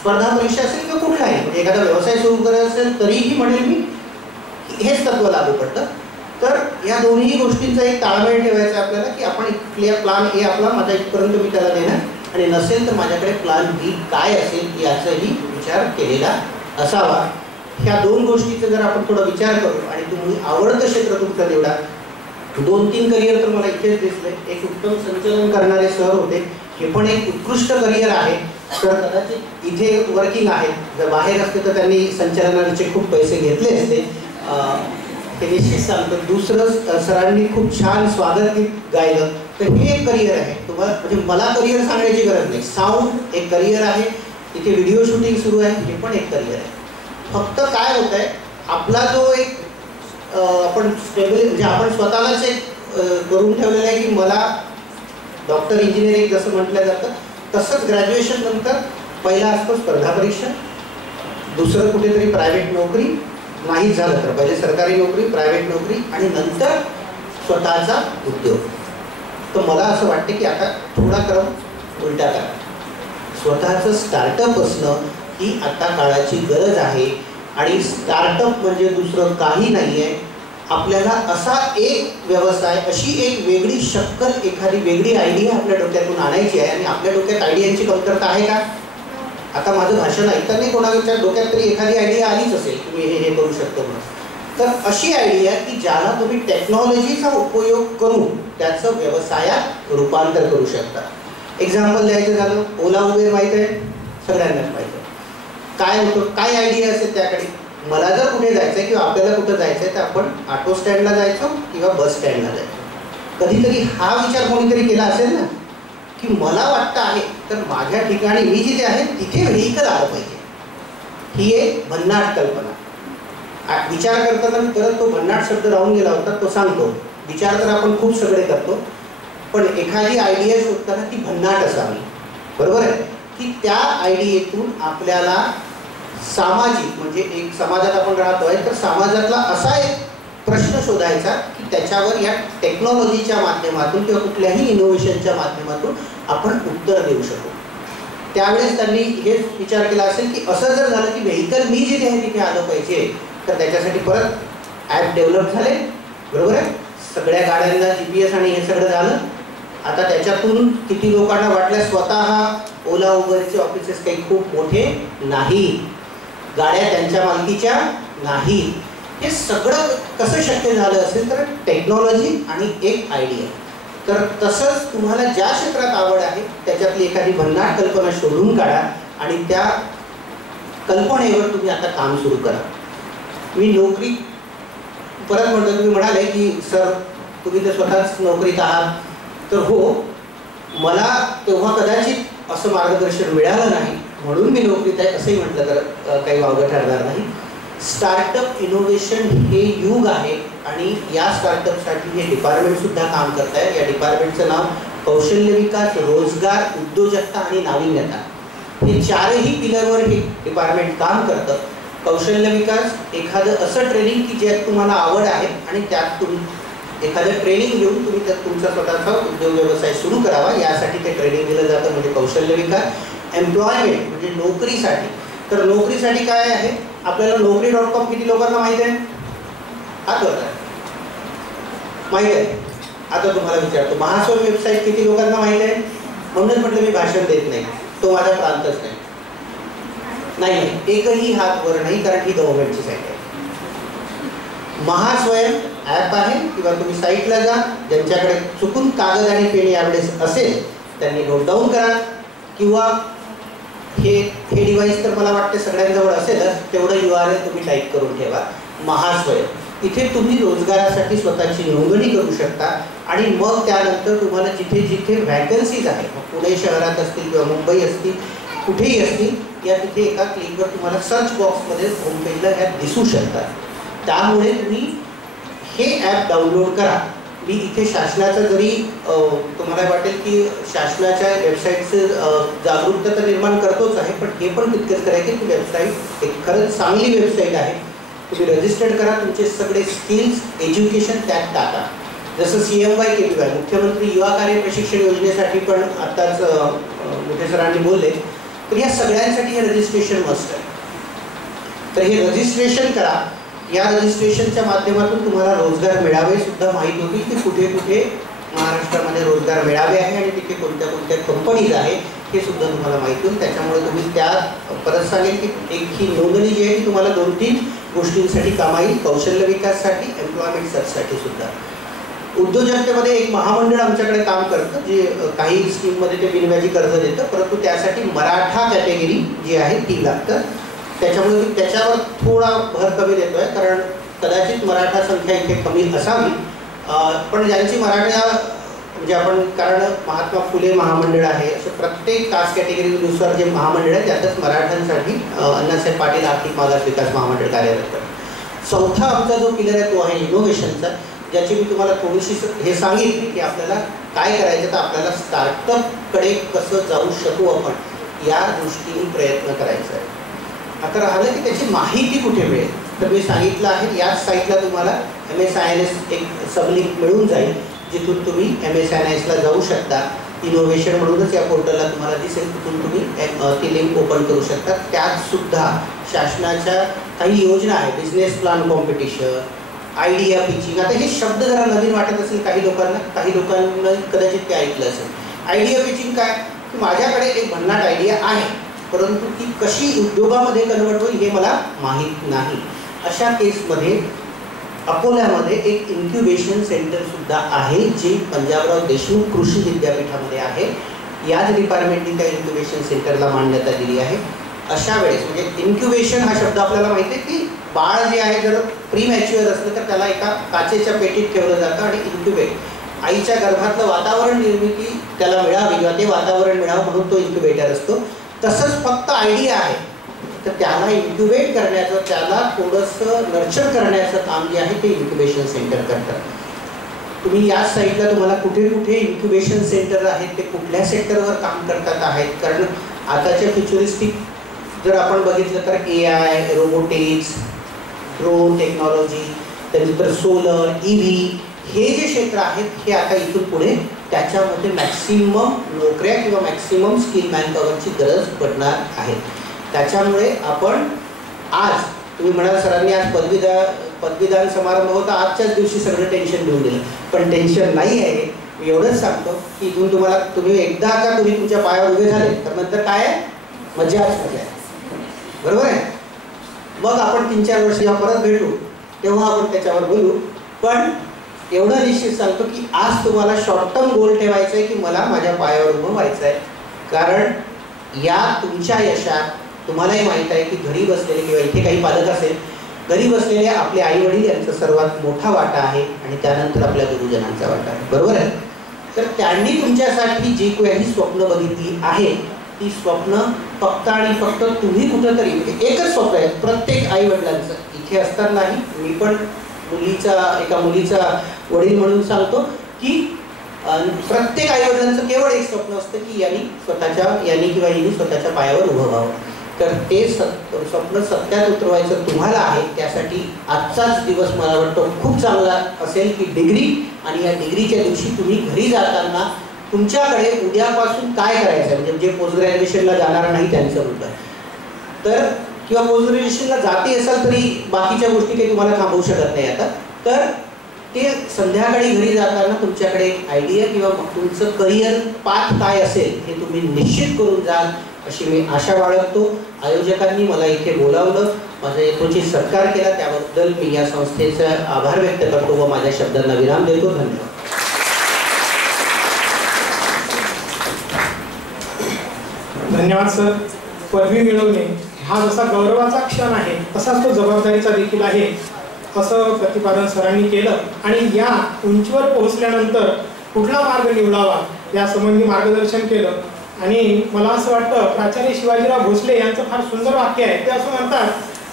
स्पर्धा परीक्षा असेल किंवा कुठलाही म्हणजे एखादा व्यवसाय सुरू करायचा असेल तरीही म्हणेल मी हेच तत्व लागू पडतं. तर या दोन्ही गोष्टींचा एक ताळमेळ ठेवायचा आपल्याला की आपण इथल्या प्लॅन ए आपला माझ्या इथपर्यंत मी त्याला देणार आणि नसेल तर माझ्याकडे प्लॅन बी काय असेल याचाही विचार केलेला असावा. ह्या दोन गोष्टीचा जर आपण थोडा विचार करू आणि तुम्ही आवडतं क्षेत्र तुमचं निवडा. 2-3 करिअर तर मला इथेच दिसले. एक उत्तम संचलन करणारे सर होते, हे पण एक उत्कृष्ट करिअर आहे. तर कदाचित इथे वर्किंग आहेत, जर बाहेर असते तर त्यांनी संचलनाचे खूप पैसे घेतले असते, हे निश्चित सांगतो. दुसरं सरांनी खूप छान स्वागत गीत गायलं. तर हे एक करिअर आहे. तुम्हाला म्हणजे मला करिअर सांगण्याची गरज नाही. साऊंड एक करिअर आहे, इथे व्हिडिओ शूटिंग सुरू आहे, हे पण एक करिअर आहे. फक्त काय होत आहे आपला जो एक आपण स्टेबल म्हणजे आपण स्वतःलाच एक करून ठेवलेलं आहे की मला डॉक्टर इंजिनिअरिंग जसं म्हटलं जातं तसंच ग्रॅज्युएशन नंतर पहिला असतो स्पर्धा परीक्षा, दुसरं कुठेतरी प्रायव्हेट नोकरी, नाही झालं तर पहिले सरकारी नोकरी, प्रायव्हेट नोकरी आणि नंतर स्वतःचा उद्योग. तर मला असं वाटतं की आता थोडा क्रम उलटा करा. स्वतःचं स्टार्टअप असणं ही आता काळाची गरज आहे आणि स्टार्टअप म्हणजे दुसरं काही नाही आहे. आपल्याला असा एक व्यवसाय, अशी एक वेगळी शक्कल, एखादी वेगळी आयडिया आपल्या डोक्यातून आणायची आहे. आणि आपल्या डोक्यात आयडियांची कमतरता आहे का? आता माझं भाषण ऐकताना कोणाच्या डोक्यात तरी एखादी आयडिया आलीच असेल की मी हे करू शकतो म्हणून. तर अशी आयडिया की ज्याला तुम्ही टेक्नॉलॉजीचा उपयोग करून त्याचं व्यवसायात रूपांतर करू शकता. एक्झाम्पल द्यायचं झालं, ओला उबेर माहीत आहे, सगळ्यांनाच माहीत आहे. काय होतं, काय आयडिया असेल त्याकडे. मला जर कुठे जायचं आहे किंवा आपल्याला कुठं जायचं आहे तर आपण ऑटो स्टँडला जायचो किंवा बस स्टँडला जायचो. कधीतरी हा विचार कोणीतरी केला असेल ना की मला वाटतं आहे तर माझ्या ठिकाणी मी जिथे आहे तिथे व्हेइकल आलं पाहिजे. ही एक भन्नाट कल्पना. विचार करताना परत तो भन्नाट शब्द राहून गेला होता, तो सांगतो. विचार तर आपण खूप सगळे करतो, पण एखादी आयडिया शोधताना ती भन्नाट असावी. बरोबर आहे की त्या आयडियेतून आपल्याला सामाजिक म्हणजे एक समाजात आपण राहतो आहे तर समाजातला असा एक प्रश्न शोधायचा की त्याच्यावर या टेक्नॉलॉजीच्या माध्यमातून किंवा कुठल्याही इनोव्हेशनच्या माध्यमातून आपण उत्तर देऊ शकू. त्यावेळेस त्यांनी हेच विचार केला असेल की असं जर झालं की व्हेइकल मी जिथे आहे तिथे आलं पाहिजे तर त्याच्यासाठी परत ॲप डेव्हलप झाले. बरोबर आहे, सगळ्या गाड्यांना GPS आणि हे सगळं झालं. आता त्याच्यातून किती लोकांना वाटलं स्वतः ओला उबरचे ऑफिसेस काही खूप मोठे नाही, गाड्या त्यांच्या मालकीच्या नाही. हे सगळं कसं शक्य झालं असेल तर टेक्नॉलॉजी आणि एक आयडिया. तर तसंच तुम्हाला ज्या क्षेत्रात आवड आहे त्याच्यातली एखादी भन्नाट कल्पना शोधून काढा आणि त्या कल्पनेवर तुम्ही आता काम सुरू करा. मी नोकरी परत म्हणतो, तुम्ही म्हणाले की सर तुम्ही तर स्वतःच नोकरीत आहात. तर हो, मला तेव्हा कदाचित असं मार्गदर्शन मिळालं नाही म्हणून मी नोकरीत आहे असंही म्हटलं तर काही वावगं ठरणार नाही. स्टार्टअप इनोव्हेशन हे युग आहे आणि या स्टार्टअपसाठी हे डिपार्टमेंटसुद्धा काम करत आहे. या डिपार्टमेंटचं नाव कौशल्य विकास, रोजगार, उद्योजकता आणि नाविन्यता, हे चारही पिलरवर हे डिपार्टमेंट काम करतं. कौशल्य विकास एखादं असं ट्रेनिंग की ज्यात तुम्हाला आवड आहे आणि त्यात तुम्ही एखादं ट्रेनिंग घेऊन तुम्ही त्यात तुमचा स्वतःचा उद्योग व्यवसाय सुरू करावा यासाठी ते ट्रेनिंग दिलं जातं म्हणजे कौशल्य विकास. एम्प्लॉयमेंट म्हणजे नोकरीसाठी. तर नोकरीसाठी काय आहे, आपल्याला Naukri.com किती लोकांना माहिती आहे? हात वर करा. माहिती आहे? आता तुम्हाला विचारतो, महास्वयं वेबसाईट किती लोकांना माहिती आहे? म्हणूनच म्हटलं मी भाषण देत नाही, तो माझा प्रांतच नाही. नाही, एकही हात वर नाही कारण ही गव्हर्नमेंटची साईट आहे. महास्वयं ॲप आहे किंवा तुम्ही साईटला जा, ज्यांच्याकडे चुकून कागद आणि पेन यावेळेस असेल त्यांनी नोट डाऊन करा किंवा हे डिव्हाइस तर मला वाटते सगळ्यांजवळ असेलच, तेवढं URL तुम्ही टाईप करून ठेवा. महास्वयं, इथे तुम्ही रोजगारासाठी स्वतःची नोंदणी करू शकता आणि मग त्यानंतर तुम्हाला जिथे जिथे व्हॅकन्सीज आहेत, पुणे शहरात असतील किंवा मुंबई असतील, कुठेही असतील, या तिथे एका क्लिकवर तुम्हाला सर्च बॉक्समध्ये होमपेजला ह्या दिसू शकतात. त्यामुळे तुम्ही हे ॲप डाउनलोड करा. मी इथे शासनाचं जरी तुम्हाला वाटेल की शासनाच्या वेबसाईटचं जागरूकता तर निर्माण करतोच आहे, पण हे पण तितकंच करायचं की वेबसाईट एक खरंच चांगली वेबसाईट आहे. तुम्ही रजिस्टर्ड करा, तुमचे सगळे स्किल्स एज्युकेशन त्यात टाका. जसं CMYKPY मुख्यमंत्री युवा कार्य प्रशिक्षण योजनेसाठी पण आत्ताच मोठे सरांनी बोलले, तर या सगळ्यांसाठी हे रजिस्ट्रेशन मस्ट आहे. तर हे रजिस्ट्रेशन करा. या रजिस्ट्रेशनच्या माध्यमातून तुम्हाला रोजगार मेळावे सुद्धा माहीत होतील की कुठे कुठे महाराष्ट्रामध्ये रोजगार मेळावे आहे आणि तिथे कोणत्या कोणत्या कंपनीज आहे हे सुद्धा तुम्हाला माहिती होईल. त्याच्यामुळे तुम्ही त्या परत सांगेल की एक ही नोंदणी जी आहे ती तुम्हाला 2-3 गोष्टींसाठी कामा येईल. कौशल्य विकाससाठी, एम्प्लॉयमेंट सर्चसाठी सुद्धा. उद्योजकतेमध्ये एक महामंडळ आमच्याकडे काम करतं जे काही स्कीममध्ये ते बिनव्याजी कर्ज देतं, परंतु त्यासाठी मराठा कॅटेगरी जी आहे ती लागतं. त्याच्यामुळे मी त्याच्यावर थोडा भर कमी देतो आहे, कारण कदाचित मराठा संख्या इथे कमी असावी. पण ज्यांची मराठा म्हणजे आपण, कारण महात्मा फुले महामंडळ आहे, असं प्रत्येक कास्ट कॅटेगरीनुसार जे महामंडळ आहे त्यातच मराठ्यांसाठी अण्णासाहेब पाटील आर्थिक मागास विकास महामंडळ कार्यरत करतं. चौथा आमचा जो पिलर आहे तो आहे इनोव्हेशनचा, ज्याची मी तुम्हाला थोडीशी हे सांगितली की आपल्याला काय करायचं, तर आपल्याला स्टार्टअपकडे कसं जाऊ शकू आपण या दृष्टीने प्रयत्न करायचा आहे. आता राहिलं की त्याची माहिती कुठे मिळेल, तर मी सांगितलं आहे याच साईटला तुम्हाला MSINS एक सबलिंक मिळून जाईल, जिथून तुम्ही MSINSला जाऊ शकता. इनोव्हेशन म्हणूनच या पोर्टलला तुम्हाला दिसेल, तिथून तुम्ही ती लिंक ओपन करू शकता. त्यात सुद्धा शासनाच्या काही योजना आहे, business plan competition, idea pitching. आता हे शब्द जरा नवीन वाटत असेल काही लोकांना कदाचित ते ऐकलं असेल. आयडिया पिचिंग काय, की माझ्याकडे एक भन्नाट आयडिया आहे, परंतु ती कशी उद्योगामध्ये कन्वर्ट होईल हे मला माहीत नाही. अशा केसमध्ये अकोल्यामध्ये एक इन्क्युबेशन सेंटर सुद्धा आहे, जे पंजाबराव देशमुख कृषी विद्यापीठामध्ये आहे. याच डिपार्टमेंटने त्या इन्क्युबेशन सेंटरला मान्यता दिली आहे. अशा वेळेस म्हणजे इन्क्युबेशन हा शब्द आपल्याला माहिती आहे की बाळ जे आहे जर प्री मॅच्युअर असलं तर त्याला एका काचेच्या पेटीत ठेवलं जातं आणि इन्क्युबेट, आईच्या गर्भातलं वातावरण निर्मिती त्याला मिळावी किंवा ते वातावरण मिळावं म्हणून तो इन्क्युबेटर असतो. तसंच फक्त आयडिया आहे तर त्याला इन्क्युबेट करण्याचं, त्याला थोडंसं नर्चर करण्याचं काम जे आहे ते इन्क्युबेशन सेंटर करतात. तुम्ही या साईडला तुम्हाला कुठे कुठे इन्क्युबेशन सेंटर आहेत, ते कुठल्या सेक्टरवर काम करतात आहेत, कारण आताच्या फ्युचरिस्टिक जर आपण बघितलं तर AI, रोबोटिक्स, ड्रोन टेक्नॉलॉजी, त्यानंतर सोलर, EV हे जे क्षेत्र आहेत हे आता इथून पुढे त्याच्यामध्ये मॅक्सिमम नोकऱ्या किंवा मॅक्सिमम स्किल मॅनपॉवरची गरज पडणार आहे. त्याच्यामुळे आपण आज तुम्ही म्हणाल सरांनी आज पदवीदान समारंभ होता, आजच्याच दिवशी सगळं टेन्शन देऊन दिलं, पण टेन्शन नाही आहे. मी एवढंच सांगतो की इथून तुम्ही एकदा का तुम्ही तुमच्या पायावर उभे झाले तर नंतर काय आहे, मजाच मजा आहे. बरोबर आहे. मग आपण 3-4 वर्ष जेव्हा परत भेटू तेव्हा आपण त्याच्यावर बोलू. पण एवढं निश्चित सांगतो की आज तुम्हाला शॉर्ट टर्म गोल ठेवायचं आहे की मला माझ्या पायावर उभं व्हायचं आहे. कारण या तुमच्या यशात तुम्हालाही माहीत आहे की घरी बसलेले किंवा इथे काही पालक असेल, घरी बसलेले आपले आई वडील यांचा सर्वात मोठा वाटा आहे आणि त्यानंतर आपल्या गुरुजनांचा वाटा आहे. बरोबर आहे. तर त्यांनी तुमच्यासाठी जी काही स्वप्न बघितली आहे ती स्वप्न फक्त आणि फक्त तुम्ही कुठंतरी, एकच स्वप्न आहे प्रत्येक आई वडिलांचं. इथे असतानाही मी पण एका मुलीचा वडील म्हणून सांगतो की प्रत्येक आई वडिलांचं केवळ एक स्वप्न असतं की यांनी किंवा हिने स्वतःच्या पायावर उभं व्हावं. तर ते स्वप्न सत्यात उतरवायचं तुम्हाला आहे. त्यासाठी आजचाच दिवस मला वाटतं खूप चांगला असेल की डिग्री, आणि या डिग्रीच्या दिवशी तुम्ही घरी जाताना तुमच्याकडे उद्यापासून काय करायचं, म्हणजे जे पोस्ट ग्रॅज्युएशनला जाणार नाही त्यांचं मुद्दा तर, किंवा पोस्ट ग्रॅज्युएशनला जाते असाल तरी बाकीच्या गोष्टी काही तुम्हाला थांबवू शकत नाही आता, तर ते संध्याकाळी घरी जाताना तुमच्याकडे एक आयडिया किंवा तुमचं करिअर पाथ काय असेल हे तुम्ही निश्चित करून जाल अशी मी आशा बाळगतो. आयोजकांनी मला इथे बोलावलं, माझा यथोचित सत्कार केला, त्याबद्दल मी या संस्थेचा आभार व्यक्त करतो व माझ्या शब्दांना विराम देतो. धन्यवाद. धन्यवाद सर. पदवी मिळवणे हा जसा गौरवाचा क्षण आहे तसाच तो जबाबदारीचा देखील आहे असं प्रतिपादन सरांनी केलं. आणि या उंचीवर पोहोचल्यानंतर कुठला मार्ग निवडावा यासंबंधी मार्गदर्शन केलं. आणि मला असं वाटतं प्राचार्य शिवाजीराव भोसले यांचं फार सुंदर वाक्य आहे. ते असं म्हणतात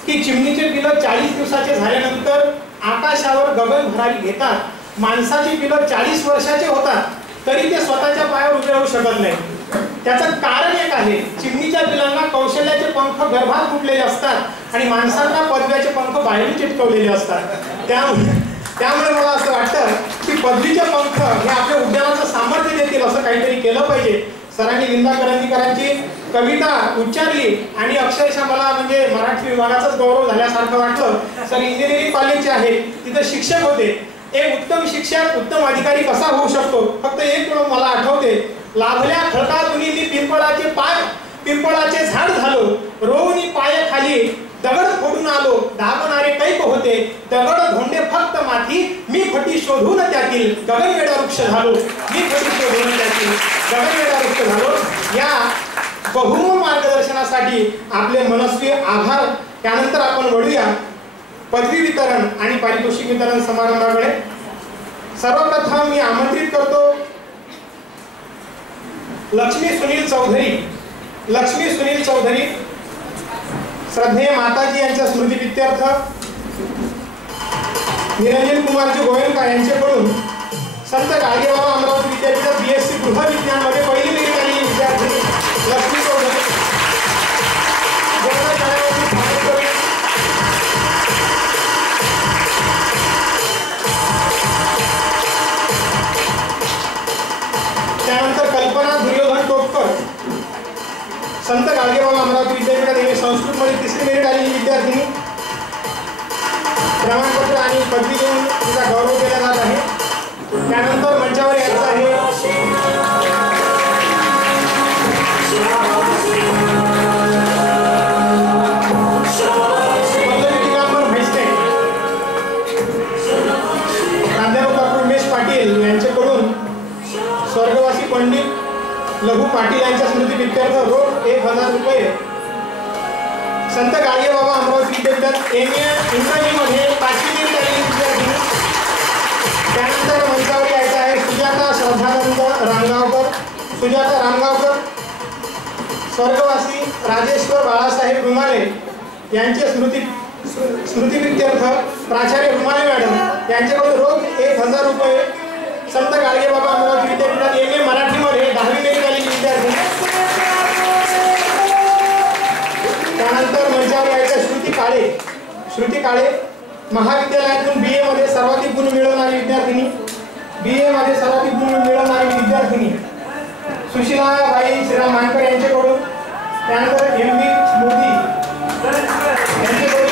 की चिमणीचे पिलं 40 दिवसाचे झाल्यानंतर आकाशावर गगन भरारी घेतात, माणसाची पिलं 40 वर्षाचे होतात तरी ते स्वतःच्या पायावर उभे राहू शकत नाही. त्याचं कारण एक आहे, चिमणीच्या पिलांना कौशल्याचे पंख गर्भात फुटलेले असतात आणि माणसांना पदव्याचे पंख बाहेरून चिटकवलेले असतात। त्यामुळे मला असं वाटतं की पदवीचे पंख हे आपल्या उद्यानाचं सामर्थ्य देतील असं काहीतरी केलं पाहिजे। सरांनी विंदा करंदीकरांची कविता उच्चारली आणि अक्षरशः मला म्हणजे मराठी विभागाचाच गौरव झाल्यासारखं वाटलं। सर इंजिनिअरिंग कॉलेजचे आहेत, तिथे शिक्षक होते। एक उत्तम शिक्षक उत्तम अधिकारी कसा होऊ शकतो, फक्त एक वेळ मला आठवते, लाभल्या खडकातून मी पिंपळाचे झाड झालो, रोवणी पायाखाली दगड फोडून आलो, दागणारे कैक होते दगड धोंडे फक्त माथी, मी फटी शोधून त्यातील गगनवेडा वृक्ष झालो, मी फटी शोधून त्यातील गगनवेडा वृक्ष झालो। या बहुमूल्य मार्गदर्शनासाठी आपले मनस्वी आभार। त्यानंतर आपण वळूया पदवी वितरण आणि पारितोषिक वितरण समारंभाकडे। सर्वप्रथम मी आमंत्रित करतो लक्ष्मी सुनील चौधरी श्रद्धेय माताजी यांच्या स्मृतीप्रित्यर्थ निरंजन कुमारजी गोयंका यांच्याकडून संत गाडगेबाबा अमरावती विद्यापीठात BSc गृहविज्ञान मध्ये पहिली मेरिट आलेली विद्यार्थी लक्ष्मी चौधरी। त्यानंतर कल्पना दुर्योधन टोपकर संत गाडगेबाबा अमरावती विद्यापीठात संस्कृत मध्ये तिसरी मेरिट आलेली विद्यार्थिनी, प्रमाणपत्र आणि पदवी देऊन तिचा गौरव केला जात आहे। त्यानंतर मंचावर यायचं आहे प्राध्यापक डॉक्टर उमेश पाटील यांच्याकडून स्वर्गवासी पंडित लघु पाटील यांच्या स्मृतीप्रित्यर्थ रोख 1000 रुपये। संत गाडगेबाबा अमरावती विद्यापीठात MA इंग्रजीमध्ये 5वी मेरिट आलेली विद्यार्थिनी। त्यानंतर मंचावर यायचं आहे सुजाता श्रद्धानंद रामगावकर स्वर्गवासी राजेश्वर बाळासाहेब रुमाले यांचे स्मृतीप्रित्यर्थ प्राचार्य रुमाले मॅडम यांच्याकडून रोख 1000 रुपये। संत गाडगेबाबा अमरावती विद्यापीठात MA मराठीमध्ये 10वी मेरिट आलेली विद्यार्थी। त्यानंतर मंचावर यायचं श्रुती काळे महाविद्यालयातून BA मध्ये सर्वाधिक गुण मिळवणारी विद्यार्थिनी सुशीलाबाई श्रीराम मानकर यांच्याकडून। त्यानंतर MB मोदी यांच्याकडून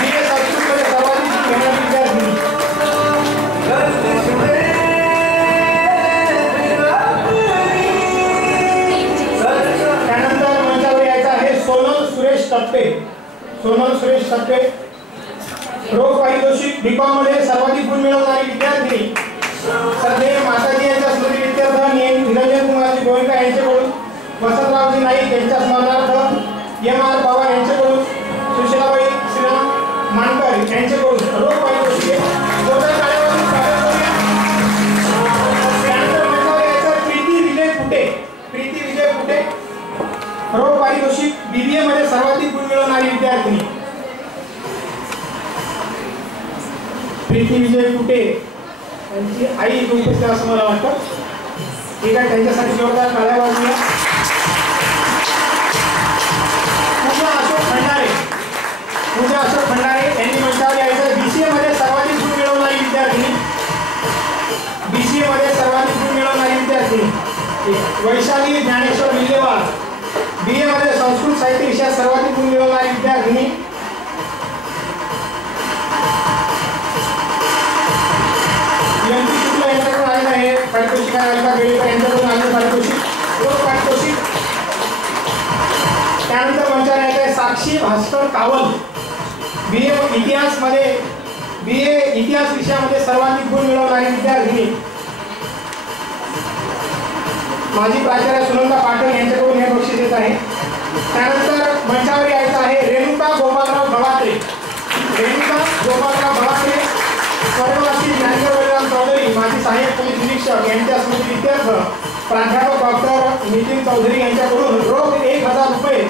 BA संस्कृत मध्ये सर्वाधिक गुण मिळवणारी विद्यार्थिनी। त्यानंतर मंचावर यायचं आहे सोनल सुरेश टप्पे रोख पारितोषिक B.Com मध्ये सर्वाधिक गुण मिळवणारी विद्यार्थिनी। श्रद्धेय माताजी यांच्या स्मृतीप्रित्यर्थ निरंजन कुमारजी गोयंका यांच्याकडून वसंतरावजी नाईक यांच्या स्मरणार्थ MR पवार यांच्याकडून सुशीलाबाई श्रीराम मानकर यांच्याकडून रोख पारितोषिक। त्यानंतर मंचावर यायचं प्रीती विजय कुटे रोख पारितोषिक BBA मध्ये सर्वाधिक गुण मिळवणारी विद्यार्थिनी। प्रीती विजय कुटे यांची आई उपस्थित असं मला वाटतं। ठीक आहे, त्यांच्यासाठी जोरदार टाळ्या वाजवूया। पूजा अशोक खंडारे यांनी मंचावर यायचं BCA मध्ये सर्वाधिक गुण मिळवणारी विद्यार्थिनी। वैशाली ज्ञानेश्वर विल्लेवार BA मध्ये संस्कृत साहित्य विषयात सर्वाधिक गुण मिळवणारी विद्यार्थिनी। MP शुक्ला यांच्याकडून आलेला आहे पारितोषिक यांच्याकडून आलेलं पारितोषिक। त्यानंतर मंचावर यायचं साक्षी भास्कर कावल BA इतिहास विषयामध्ये सर्वाधिक गुण मिळवणारी विद्यार्थिनी। माजी प्राचार्य सुनंदा पाटील यांच्याकडून हे बक्षीस येत आहे। त्यानंतर मंचावर यायचं आहे रेणुका गोपालराव भवात्रे स्वर्गवासी ज्ञानेश्वर चौधरी माजी सहाय्यक पोलीस निरीक्षक यांच्या स्मृतीप्रित्यर्थ प्राध्यापक डॉक्टर नितीन चौधरी यांच्याकडून रोख 1000 रुपये।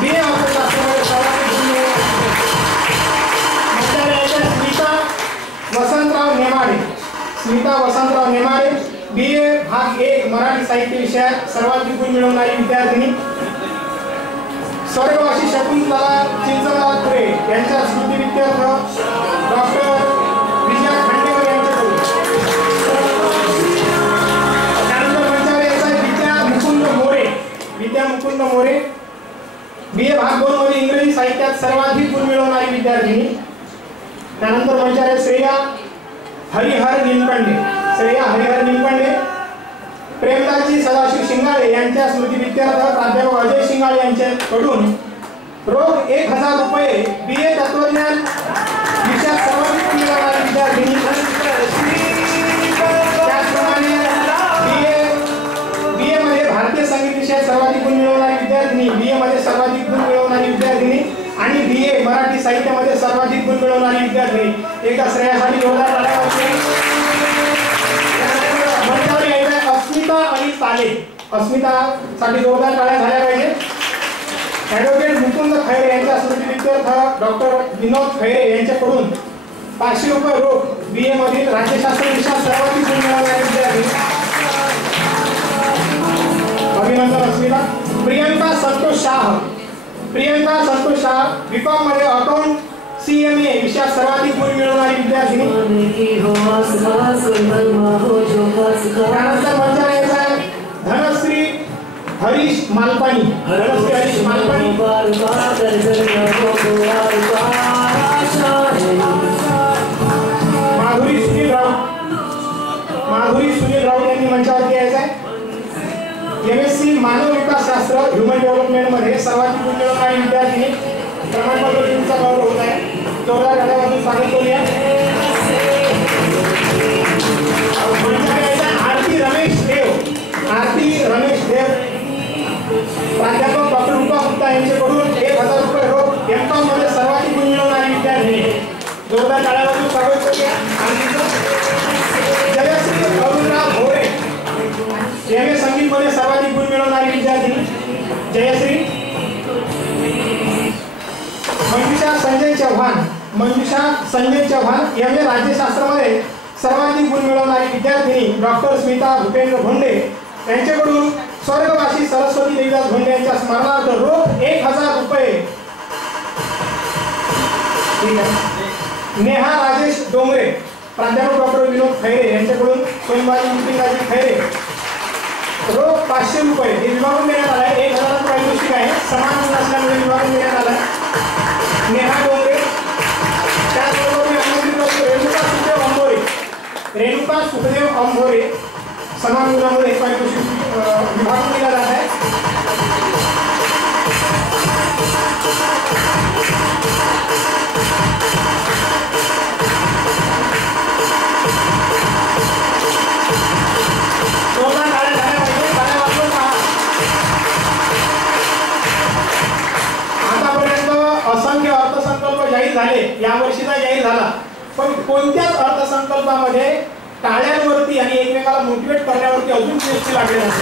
BA अर्थशास्त्रामध्ये सर्वाधिक गुण स्मिता वसंतराव नेमाडे BA भाग 1 मराठी साहित्य विषयात सर्वाधिक गुण मिळवणारी विद्यार्थिनी। स्वर्गवासी शकुंतला चिंचणराव खुरे यांच्या स्मृतिप्रीत्यर्थ डॉक्टर विजया खांडेकर यांच्याकडून. त्यानंतर मंचावर यायचा विद्या मुकुंद मोरे. विद्या मुकुंद मोरे BA भाग 2 मध्ये इंग्रजी साहित्यात सर्वाधिक गुण मिळवणारी विद्यार्थिनी. त्यानंतर मंचावर श्रेया हरिहर निमकंडे. श्रेया हरिहर निमकंडे प्रेमदासजी सदाशिव शिंगाळे यांच्या स्मृतिप्रीत्यर्थ प्राध्यापक अजय शिंगाळे यांच्याकडून रोख 1000 रुपये BA तत्वज्ञान विषयात सर्वाधिक गुण मिळवणारी विद्यार्थिनी. त्याचप्रमाणे BA मध्ये भारतीय संगीत विषयात सर्वाधिक गुण मिळवणारी विद्यार्थिनी, BA मध्ये सर्वाधिक गुण मिळवणारी विद्यार्थिनी आणि BA मराठी साहित्यामध्ये सर्वाधिक गुण मिळवणारी विद्यार्थिनी. एका श्रेयासाठी जोरदार टाळ्या वाजवा. अस्मिता आणि ताले. अस्मिता साठी जोरदार टाळ्या झाल्या पाहिजे. ॲडव्होकेट मुकुंद खैरे यांच्या स्मृतिप्रीत्यर्थ डॉक्टर विनोद खैरे यांच्याकडून 500 रुपये रोख BA मधील राज्यशास्त्र विषयात सर्वाधिक गुण मिळवणारी विद्यार्थी. अभिनंदन अस्मिता. प्रियंका संतोष शाह. प्रियंका संतोष शाह BCom मध्ये अकाउंट CMA विषयात सर्वाधिक गुण मिळवणारी विद्यार्थिनी. त्यानंतर मंचावर यायचा आहे धनश्री हरीश मालपाणी. धनश्री हरीश मालपाणी माधुरी सुनील राऊत. माधुरी सुनील राऊत यांनी मंचावरती यायचं आहे. MSc मानव विकास शास्त्र ह्युमन डेव्हलपमेंट मध्ये सर्वाधिक गुण मिळवणारी विद्यार्थिनी. प्रमाणपत्र तुमचा गौरव होत आहे. जोरदार टाळ्यांनी स्वागत करूया. आरती रमेश देव. आरती रमेश देव प्राध्यापक डॉक्टर रूपा गुप्ता यांच्याकडून 1000 रुपये रोख MCom मध्ये सर्वाधिक गुण मिळवणारी विद्यार्थिनी. जोरदार टाळ्यांनी स्वागत करूया. जयश्री अरुणराव भोरे MA संगीत मध्ये सर्वाधिक गुण मिळवणारी विद्यार्थिनी. जयश्री. मंजुषा संजय चव्हाण. मंजुषा संजय चव्हाण MA राज्यशास्त्रामध्ये सर्वाधिक गुण मिळवणारी विद्यार्थिनी. डॉक्टर स्मिता भूपेंद्र भोंडे यांच्याकडून स्वर्गवासी सरस्वती देवीदास भोंडे यांच्या स्मरणार्थ रोख 1000 रुपये. नेहा राजेश डोंगरे प्राध्यापक डॉक्टर विनोद खैरे यांच्याकडून स्वयंबाजी मुक्तिकाजी खैरे रोख 500 रुपये हे विभागून देण्यात आलं आहे. 1000 पारितोषिक आहे. समान गुण असल्यामुळे विभागून देण्यात आलं आहे. नेहा डोंगरे. त्याचबरोबर मी आमंत्रित करतो रेणुका सुखदेव अंभोरे. रेणुका सुखदेव अंभोरे समान गुणामुळे पारितोषिक विभागून दिला जात आहे. असंख्य अर्थसंकल्प जाहीर झाले. यावर्षीचा जाहीर झाला, पण कोणत्याच अर्थसंकल्पामध्ये टाळ्यांवरती आणि एकमेकाला मोटिवेट करण्यावरती अजून गोष्टी लागल्या नाही.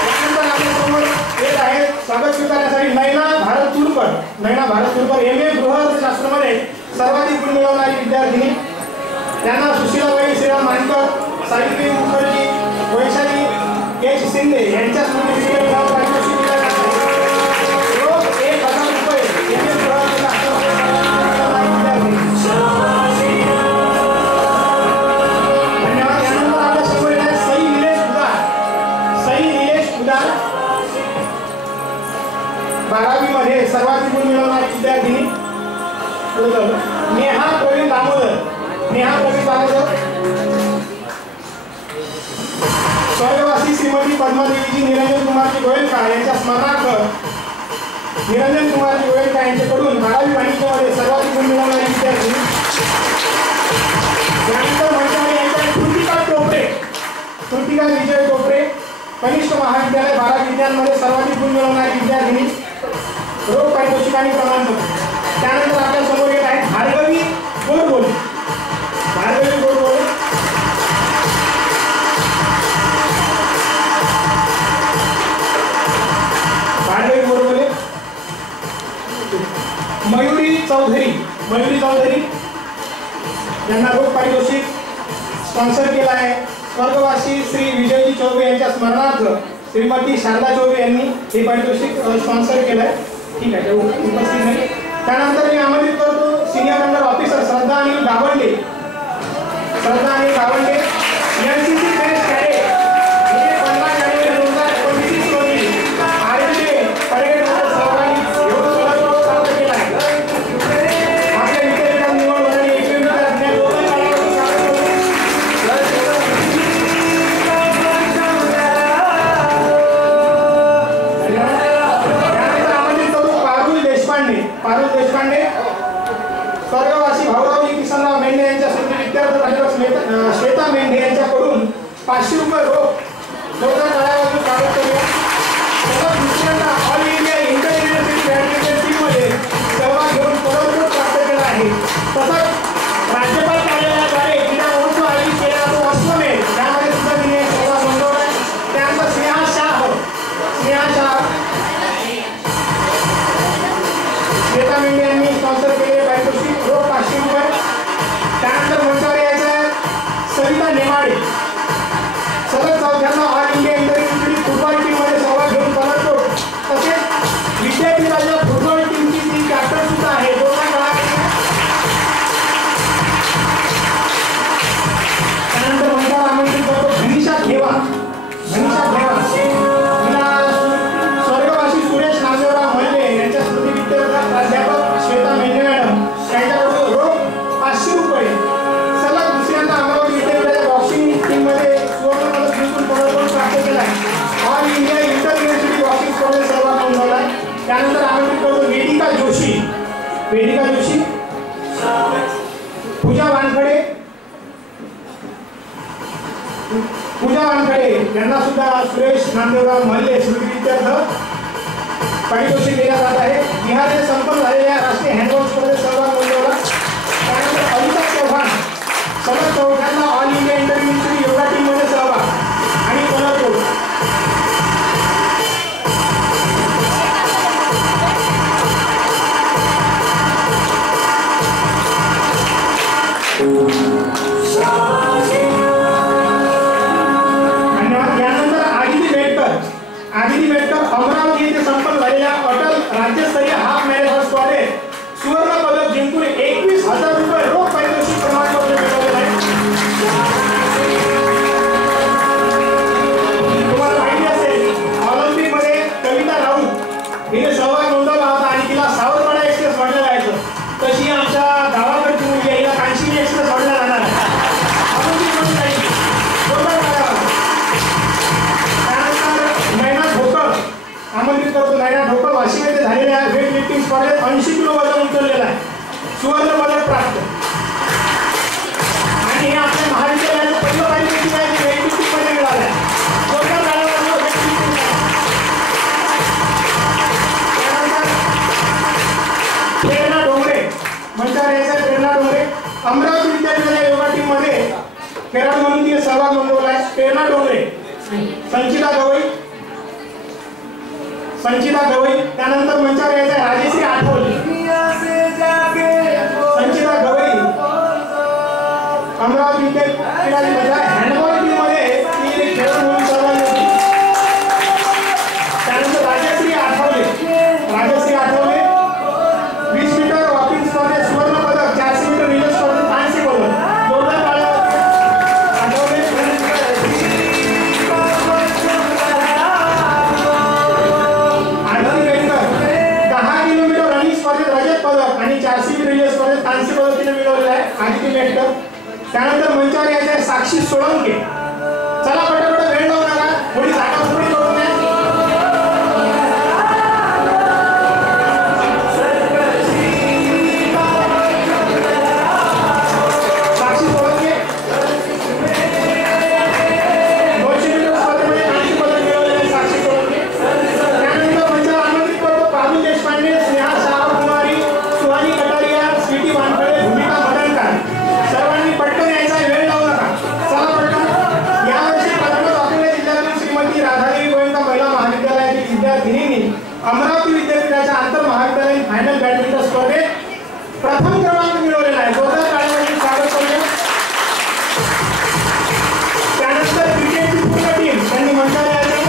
त्यानंतर आपल्यासमोर येत आहे स्वागत स्वीकारण्यासाठी नैना भारत तुरकर. नैना भारत तुरकर MA गृहशास्त्रामध्ये सर्वाधिक गुण मिळवणारी विद्यार्थिनी. त्यांना सुशीलाबाई श्रीराम मानकर, सावित्री मुखर्जी, वैशाली H शिंदे यांच्या स्मृतिप्रीत्यर्थ पारितोषिक दिले जात आहे. रोख 1000 रुपये MA धन्यवाद. यानंतर आपल्या समोर येत आहे सई निलेश उदार. सई निलेश उदार 12वी मध्ये सर्वाधिक गुण मिळवणारी विद्यार्थिनी. नेहा प्रवीण दामोदर. नेहा प्रवीण दामोदर स्वर्गवासी श्रीमती पद्मादेवीजी निरंजन कुमारजी गोयलकार यांच्या स्मरणार्थ निरंजन कुमारजी गोयलकार यांच्याकडून 12वी वाणिज्यमध्ये सर्वाधिक गुण मिळवणारी विद्यार्थी. त्यानंतर मंचावर यांच्या कृतिका टोपरे. कृतिका विजय टोपरे कनिष्ठ महाविद्यालय 12 विज्ञानमध्ये सर्वाधिक गुण मिळवणारी विद्यार्थिनी. रोख पारितोषिक आणि प्रमाणपत्र. त्यानंतर आपल्या समोर येत आहेत भार्गवी गोडबोले. भार्गवी गोडबोले मयुरी चौधरी. मयुरी चौधरी यांना रोख पारितोषिक स्पॉन्सर केला आहे. स्वर्गवासी श्री विजयजी चौबे यांच्या स्मरणार्थ श्रीमती शारदा चौबे यांनी हे पारितोषिक स्पॉन्सर केलं आहे. ठीक आहे, उपस्थित नाही. त्यानंतर मी आमंत्रित करतो senior under officer Shraddha Anil Gawande NCC best cadet. हे 15 जानेवारी 2025 रोजी आयोजित परेडमध्ये सहभागी घेऊन सोलापूर प्राप्त केला आहे. आपल्या विद्यापीठात निवड होणारी एकमेव विद्यार्थी पारुल देशपांडे, स्वर्गवासी भाऊरावजी किसनराव मेंढे यांच्या स्मृती विद्यार्थ श्वेता मेंढे यांच्याकडून 500 रुपये रोख जोरदार टाळ्यावाजून स्वागत करूया. तसंच दुसऱ्यांदा all India inter university badminton टीममध्ये सहभाग घेऊन पदक प्राप्त केला आहे. तसंच राज्यपाल कार्यालयाद्वारे क्रीडा महोत्सव आयोजित केला तो अश्वमेध यामध्ये सुद्धा तिने सहभाग नोंदवला आहे. त्यानंतर स्नेहा शाह श्वेता मेंढे यांनी स्पॉन्सर केलेले पारितोषिक रोख 500 रुपये. त्यानंतर मंचावर यायचं आहे सविता नेमाडे, सलग 4थ्यांदा all India inter university football टीममध्ये सहभाग घेऊन पदक. तसेच विद्यापीठाच्या फुटबॉल टीमची ती कॅप्टन सुद्धा आहे. त्यानंतर मंचावर आमंत्रित करतो घनिशा घेवा. स्वर्गवासी सुरेश नागेवराव मल्ले यांच्या स्मृती विद्यापीठात प्राध्यापक श्वेता मेंढे मॅडम यांच्याकडून रोख 500 रुपये. सलग दुसऱ्यांदा अमरावती विद्यापीठाच्या बॉक्सिंग टीममध्ये सुवर्ण पदक जिंकून पदक प्राप्त केला आहे. All India inter university boxing स्पर्धेत सहभाग नोंदवला आहे. त्यानंतर आमंत्रित करतो वेदिका जोशी, पूजा वानखडे यांना सुद्धा सुरेश नांदेवराव मल्ले स्मृती विद्यार्थ पारितोषिक दिल्या जात आहे. बिहारमध्ये संपन्न झालेल्या राष्ट्रीय हँडबॉल स्पर्धेत सहभाग नोंदवला. त्यानंतर अनिता चव्हाण सलग 4थ्यांदा all India inter university yoga टीममध्ये सहभाग आणि पदक. आदिती मेटकर अमरावती येथे संपन्न झालेल्या अटल राज्यस्तरीय हाफ मॅरेथॉन स्पर्धेत सुवर्ण पदक जिंकून 21,000 रुपये रोख पारितोषिक प्रमाणपत्र मिळवले आहे. तुम्हाला माहिती असेल ऑलिम्पिकमध्ये कविता राऊत हिने सहभाग नोंदवला होता आणि तिला सावरपाडा एक्सप्रेस म्हटलं जायचं. तशी आमच्या गावाकडची मुलगी आहे, हिला कांशिनी एक्सप्रेस म्हटलं जाणार आहे. ऑलिम्पिकमध्ये काही आमंत्रित करतो नैना ढोकळ वाशिम येथे झालेल्या वेट लिफ्टिंग स्पर्धेत 80 किलो वजन उचललेला आहे. सुवर्ण पदक प्राप्त. आणि हे आपल्या महाविद्यालयाचं पहिलं पारितोषिक आहे जे वेट लिफ्टिंग मध्ये मिळालं आहे. त्यानंतर प्रेरणा डोंगरे मंचावर यायचं प्रेरणा डोंगरे अमरावती विद्यापीठाच्या योगा टीम मध्ये खेळाडू म्हणून तिने सहभाग नोंदवला आहे. प्रेरणा डोंगरे. संचिता गवई. त्यानंतर मंचावर यायचं आहे राजेश्री आठवले. संचिता गवई अमरावती विद्यापीठाच्या हँडबॉल टीम मध्ये तिने खेळ म्हणून सहभागी होती. त्यानंतर राजश्री आठवले 20 मीटर वॉकिंग स्पर्धेत सुवर्ण पदक, 400 मीटर रिले स्पर्धेत कांस्य पदक. जोरदार टाळ्या आठवले. आणि 400 मीटर रिले स्पर्धेत कांस्य पदक तिने मिळवलेलं आहे आदिती मेटकर. त्यानंतर मंचावर यायचं आहे साक्षी सोळंके. चला पटापट वेळ लावू नका, थोडी जागा थोडी करून द्या. साक्षी सोळंके 200 मीटर स्पर्धेमध्ये कांस्य पदक मिळवलेलं आहे साक्षी सोळंके. त्यानंतर मंचावर आमंत्रित करतो पारुल देशपांडे, स्नेहा शाह, सुहानी कटारिया, स्वीटी वानखडे, भूमिका मदनकर. सर्वांनी पटकन यायचा, वेळ लावू नका. चला पटकन. यावर्षी प्रथमच आपल्या जिल्ह्यातील श्रीमती राधादेवी गोयंका महिला महाविद्यालयातील विद्यार्थिनींनी अमरावती विद्यापीठाच्या आंतर महाविद्यालयीन फायनल बॅडमिंटन स्पर्धेत प्रथम क्रमांक मिळवलेला आहे. जोरदार टाळ्यांनी स्वागत करूया. त्यानंतर क्रिकेटची पूर्ण टीम त्यांनी मंचावर यायचं.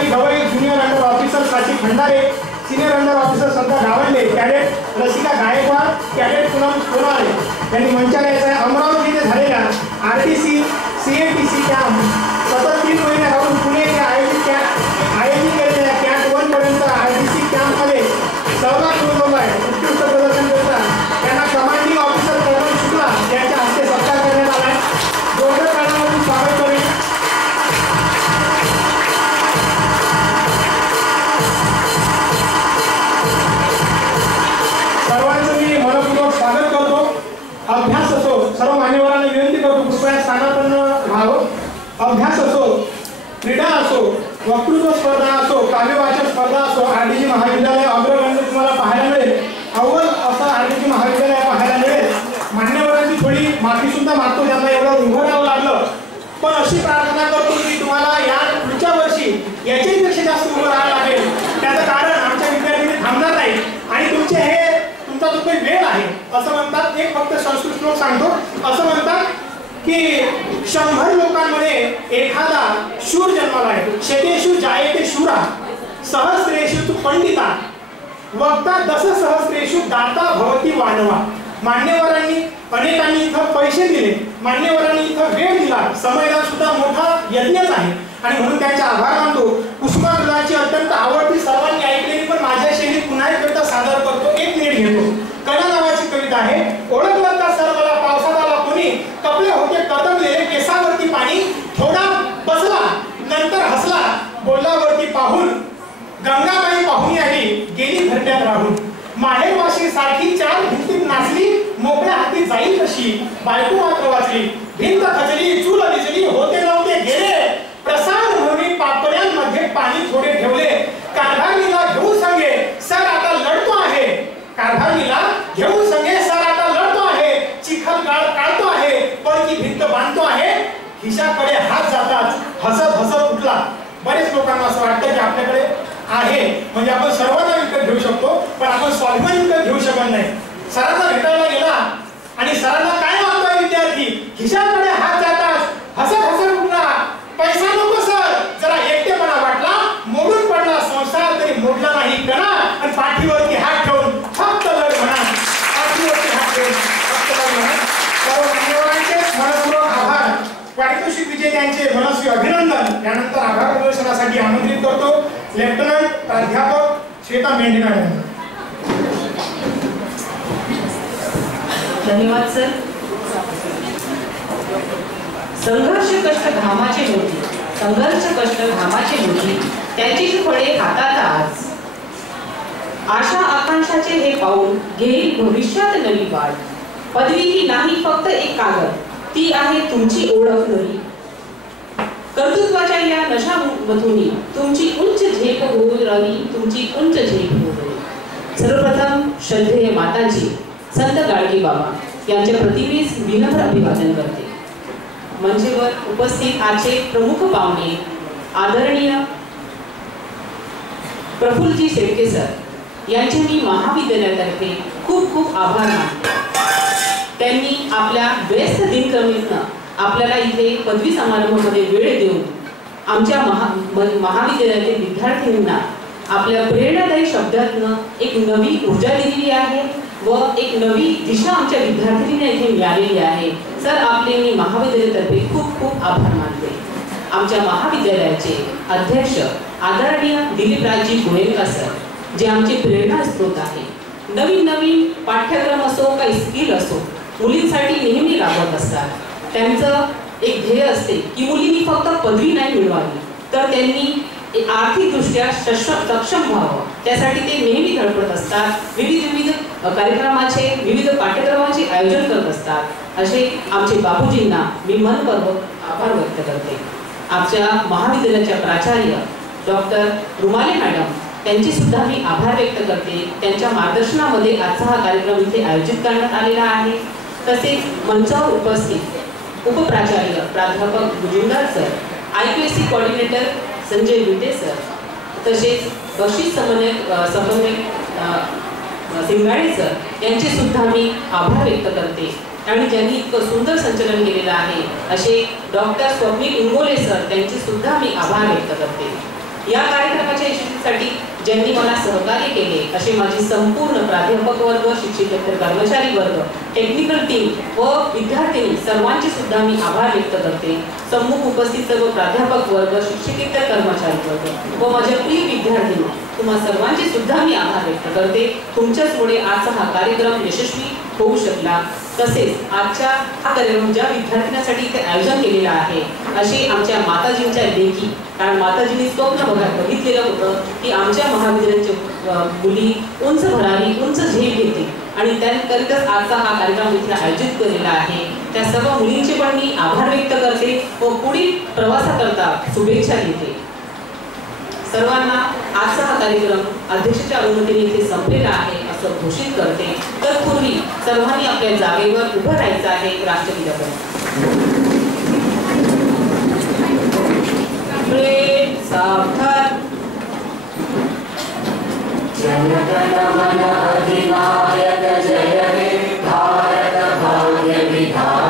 Seemai Gawai, junior under officer Prachi Khandare, senior under officer Sant Gawande, cadet Rasika Gaikwad, cadet Poonam Sonare यांनी मंचाला यायचं आहे. अमरावती येथे झालेल्या RTC CATC कॅम्प सतत 3 महिने राहून पुणे येथे आयोजित केलेल्या कॅट 1 पर्यंत RTC कॅम्पमध्ये सहभाग नोंदवला आहे. उत्कृष्ट प्रदर्शन करतात त्यांना कमांडिंग ऑफिसर कर्नल शुक्ला यांच्या हस्ते सत्कार करण्यात आला आहे. जोरदार ताळ्यांनी स्वागत करेल. सर्वांचं मी मनपूर्वक स्वागत करतो. अभ्यास असो, सर्व मान्यवरांना विनंती करतो कृपया स्थानापन्न व्हावं. अभ्यास असो, क्रीडा असो, वक्तृत्व स्पर्धा असो, काव्यवाचन स्पर्धा असो, RDG महाविद्यालय अग्रगण्य तुम्हाला पाहायला मिळेल. अव्वल असं RDG महाविद्यालय पाहायला मिळेल. मान्यवरांची थोडी माफी सुद्धा मागतो, त्यांना एवढं उभं राहावं लागलं, पण अशी प्रार्थना करतो की तुम्हाला या पुढच्या वर्षी याच्यापेक्षा जास्त उभं राहावं लागेल. त्याचं कारण आमच्या विद्यार्थी थांबणार नाही आणि तुमचा जो काही वेळ आहे असं म्हणतात. एक फक्त संस्कृत श्लोक सांगतो. असं म्हणतात की 100 लोकांमध्ये एखादा शूर जन्माला येतो. शतेषु जायते शूरा सहस्रेषु तु पंडिता वक्ता दश सहस्रेषु दाता भवती वानवा. मान्यवरांनी अनेकांनी इथं पैसे दिले, मान्यवरांनी इथं वेळ दिला, समयदान सुद्धा मोठा यज्ञच आहे आणि म्हणून त्यांचे आभार मानतो. कुसुमाग्रजांची अत्यंत आवडती सर्वांनी ऐकलेली पण माझ्या शैलीत पुन्हा एकदा सादर करतो. 1 मिनिट घेतो. कला नावाची कविता आहे. ओळखलं का सर मला पावसात आला कोणी, कपडे होते कदमलेले केसावरती पाणी, थोडा बसला नंतर हसला बोलल्यावरती पाहून, गंगाबाई पाहुणी आली गेली घरट्यात राहून, माहेरवाशी सारखी 4 भिंतीत नाचली, मोकळ्या हाती जाईल कशी, बायको मात्र वाचली, भिंत खचली चूल विजली, होते नव्हते गेले, प्रसाद म्हणून पापड्यांमध्ये पाणी थोडे ठेवले, कारभारीला घेऊन सांगे सर आता लढतो आहे, कारभारीला घेऊन सांगे सर आता लढतो आहे, चिखल काढतो आहे, पळकी भिंत बांधतो आहे, खिशाकडे हात जातात हसत हसत उठला. बरेच लोकांना असं वाटतं की आपल्याकडे आहे म्हणजे आपण सर्वांना विकत घेऊ शकतो, पण आपण स्वाभिमान विकत घेऊ शकत नाही. सरांना भेटायला गेला आणि सरांना काय मागतोय विद्यार्थी, खिशाकडे हात जातात हसत हसत उठला, पैसा नको सर, जरा एकटेपणा वाटला, मोडून पडला संसार तरी मोडला नाही कणा, आणि पाठीवरती हात ठेवून फक्त लढ म्हणा, पाठीवरती हात ठेवून फक्त लढ म्हणा. सर्व मान्यवरांचे मनपूर्वक आभार. पारितोषिक विजेत्यांचे मनस्वी अभिनंदन. यानंतर आभार प्रदर्शनासाठी आमंत्रित करतो लेफ्टनंट प्राध्यापक श्वेता मेंढे मॅडम. धन्यवाद सर. संघर्ष कष्ट घामाचे मोठी, संघर्ष कष्ट घामाचे मोठी, त्याची फळे हातात आज. आशा आकांक्षाचे हे पाऊल घेईल भविष्यात नवी वाट. पदवी ही नाही फक्त एक कागद, ती आहे तुमची ओळख नवी. कर्तृत्वाच्या या नशामधून तुमची उंच झेप होऊ रवी, तुमची उंच झेप होऊ रवी. सर्वप्रथम श्रद्धेय माताजी संत गाडगे बाबा यांच्या प्रतिमेस विनम्र अभिवादन करते. मंचेवर उपस्थित आजचे प्रमुख पाहुणे आदरणीय प्रफुल्लजी शेळके सर यांचे मी महाविद्यालयातर्फे खूप खूप आभार मानते. त्यांनी आपल्या व्यस्त दिनक्रमेतनं आपल्याला इथे पदवी समारंभामध्ये वेळ देऊन आमच्या महाविद्यालयातील विद्यार्थ्यांना आपल्या प्रेरणादायी शब्दातनं एक नवी ऊर्जा दिलेली आहे व एक नवी दिशा आमच्या विद्यार्थ्यांना इथे मिळालेली आहे. सर आपले मी महाविद्यालयातर्फे खूप खूप आभार मानते. आमच्या महाविद्यालयाचे अध्यक्ष आदरणीय दिलीपरावजी गोयंका सर जे आमचे प्रेरणास्रोत आहे. नवीन नवीन पाठ्यक्रम असो काही स्किल असो मुलींसाठी नेहमी राबवत असतात. त्यांचं एक ध्येय असते की मुलींनी फक्त पदवी नाही मिळवावी तर त्यांनी आर्थिकदृष्ट्या सक्षम व्हावं, त्यासाठी ते नेहमी धडपडत असतात. विविध कार्यक्रमाचे विविध पाठ्यक्रमांचे आयोजन करत असतात. असे आमचे बाबूजींना मी मनपूर्वक आभार व्यक्त करते. आमच्या महाविद्यालयाच्या प्राचार्य डॉक्टर रुमाले मॅडम त्यांची सुद्धा मी आभार व्यक्त करते. त्यांच्या मार्गदर्शनामध्ये आजचा हा कार्यक्रम इथे आयोजित करण्यात आलेला आहे. तसेच मंचावर उपस्थित उपप्राचार्य प्राध्यापक गुजुंदार सर, IPSC कोऑर्डिनेटर संजय विटे सर, तसेच बक्षीस समन्वयक सिंगाडे सर यांचे सुद्धा मी आभार व्यक्त करते. आणि ज्यांनी इतकं सुंदर संचलन केलेलं आहे असे डॉक्टर स्वप्नील इंगोले सर त्यांचे सुद्धा मी आभार व्यक्त करते. या कार्यक्रमाच्या यशस्वीसाठी ज्यांनी मला सहकार्य केले असे माझी संपूर्ण प्राध्यापक वर्ग, शिक्षकेतर कर्मचारी वर्ग, टेक्निकल टीम व विद्यार्थी सर्वांचे सुद्धा मी आभार व्यक्त करते. सम्मुख उपस्थित सर्व प्राध्यापक वर्ग, शिक्षकेतर कर्मचारी वर्ग व माझ्या प्रिय विद्यार्थी तुम्हा सर्वांचे सुद्धा मी आभार व्यक्त करते. तुमच्याचमुळे आजचा हा कार्यक्रम यशस्वी होऊ शकला. तसेच आजच्या हा कार्यक्रम ज्या विद्यार्थ्यांसाठी इथे आयोजन केलेला आहे असे आमच्या माताजींच्या लेखी, कारण माताजींनी स्वप्न बघितलेलं होतं की आमच्या महाविद्यालयाच्या मुली उंच भरारी, उंच झेप घेते आणि त्याकरिताच आजचा हा कार्यक्रम इथे आयोजित केलेला आहे. त्या सर्व मुलींचे पण मी आभार व्यक्त करते व पुढील प्रवासाकरता शुभेच्छा देते. सर्वांना आजचा हा कार्यक्रम अध्यक्षाच्या अनुमतीने इथे संपलेला आहे असं घोषित करते. तत्पूर्वी सर्वांनी आपल्या जागेवर उभं राहायचं आहे. राष्ट्रगीतापर्यंत सावधान. जनगण मन अधिनायक जय हे भारत भाग्य विधाता.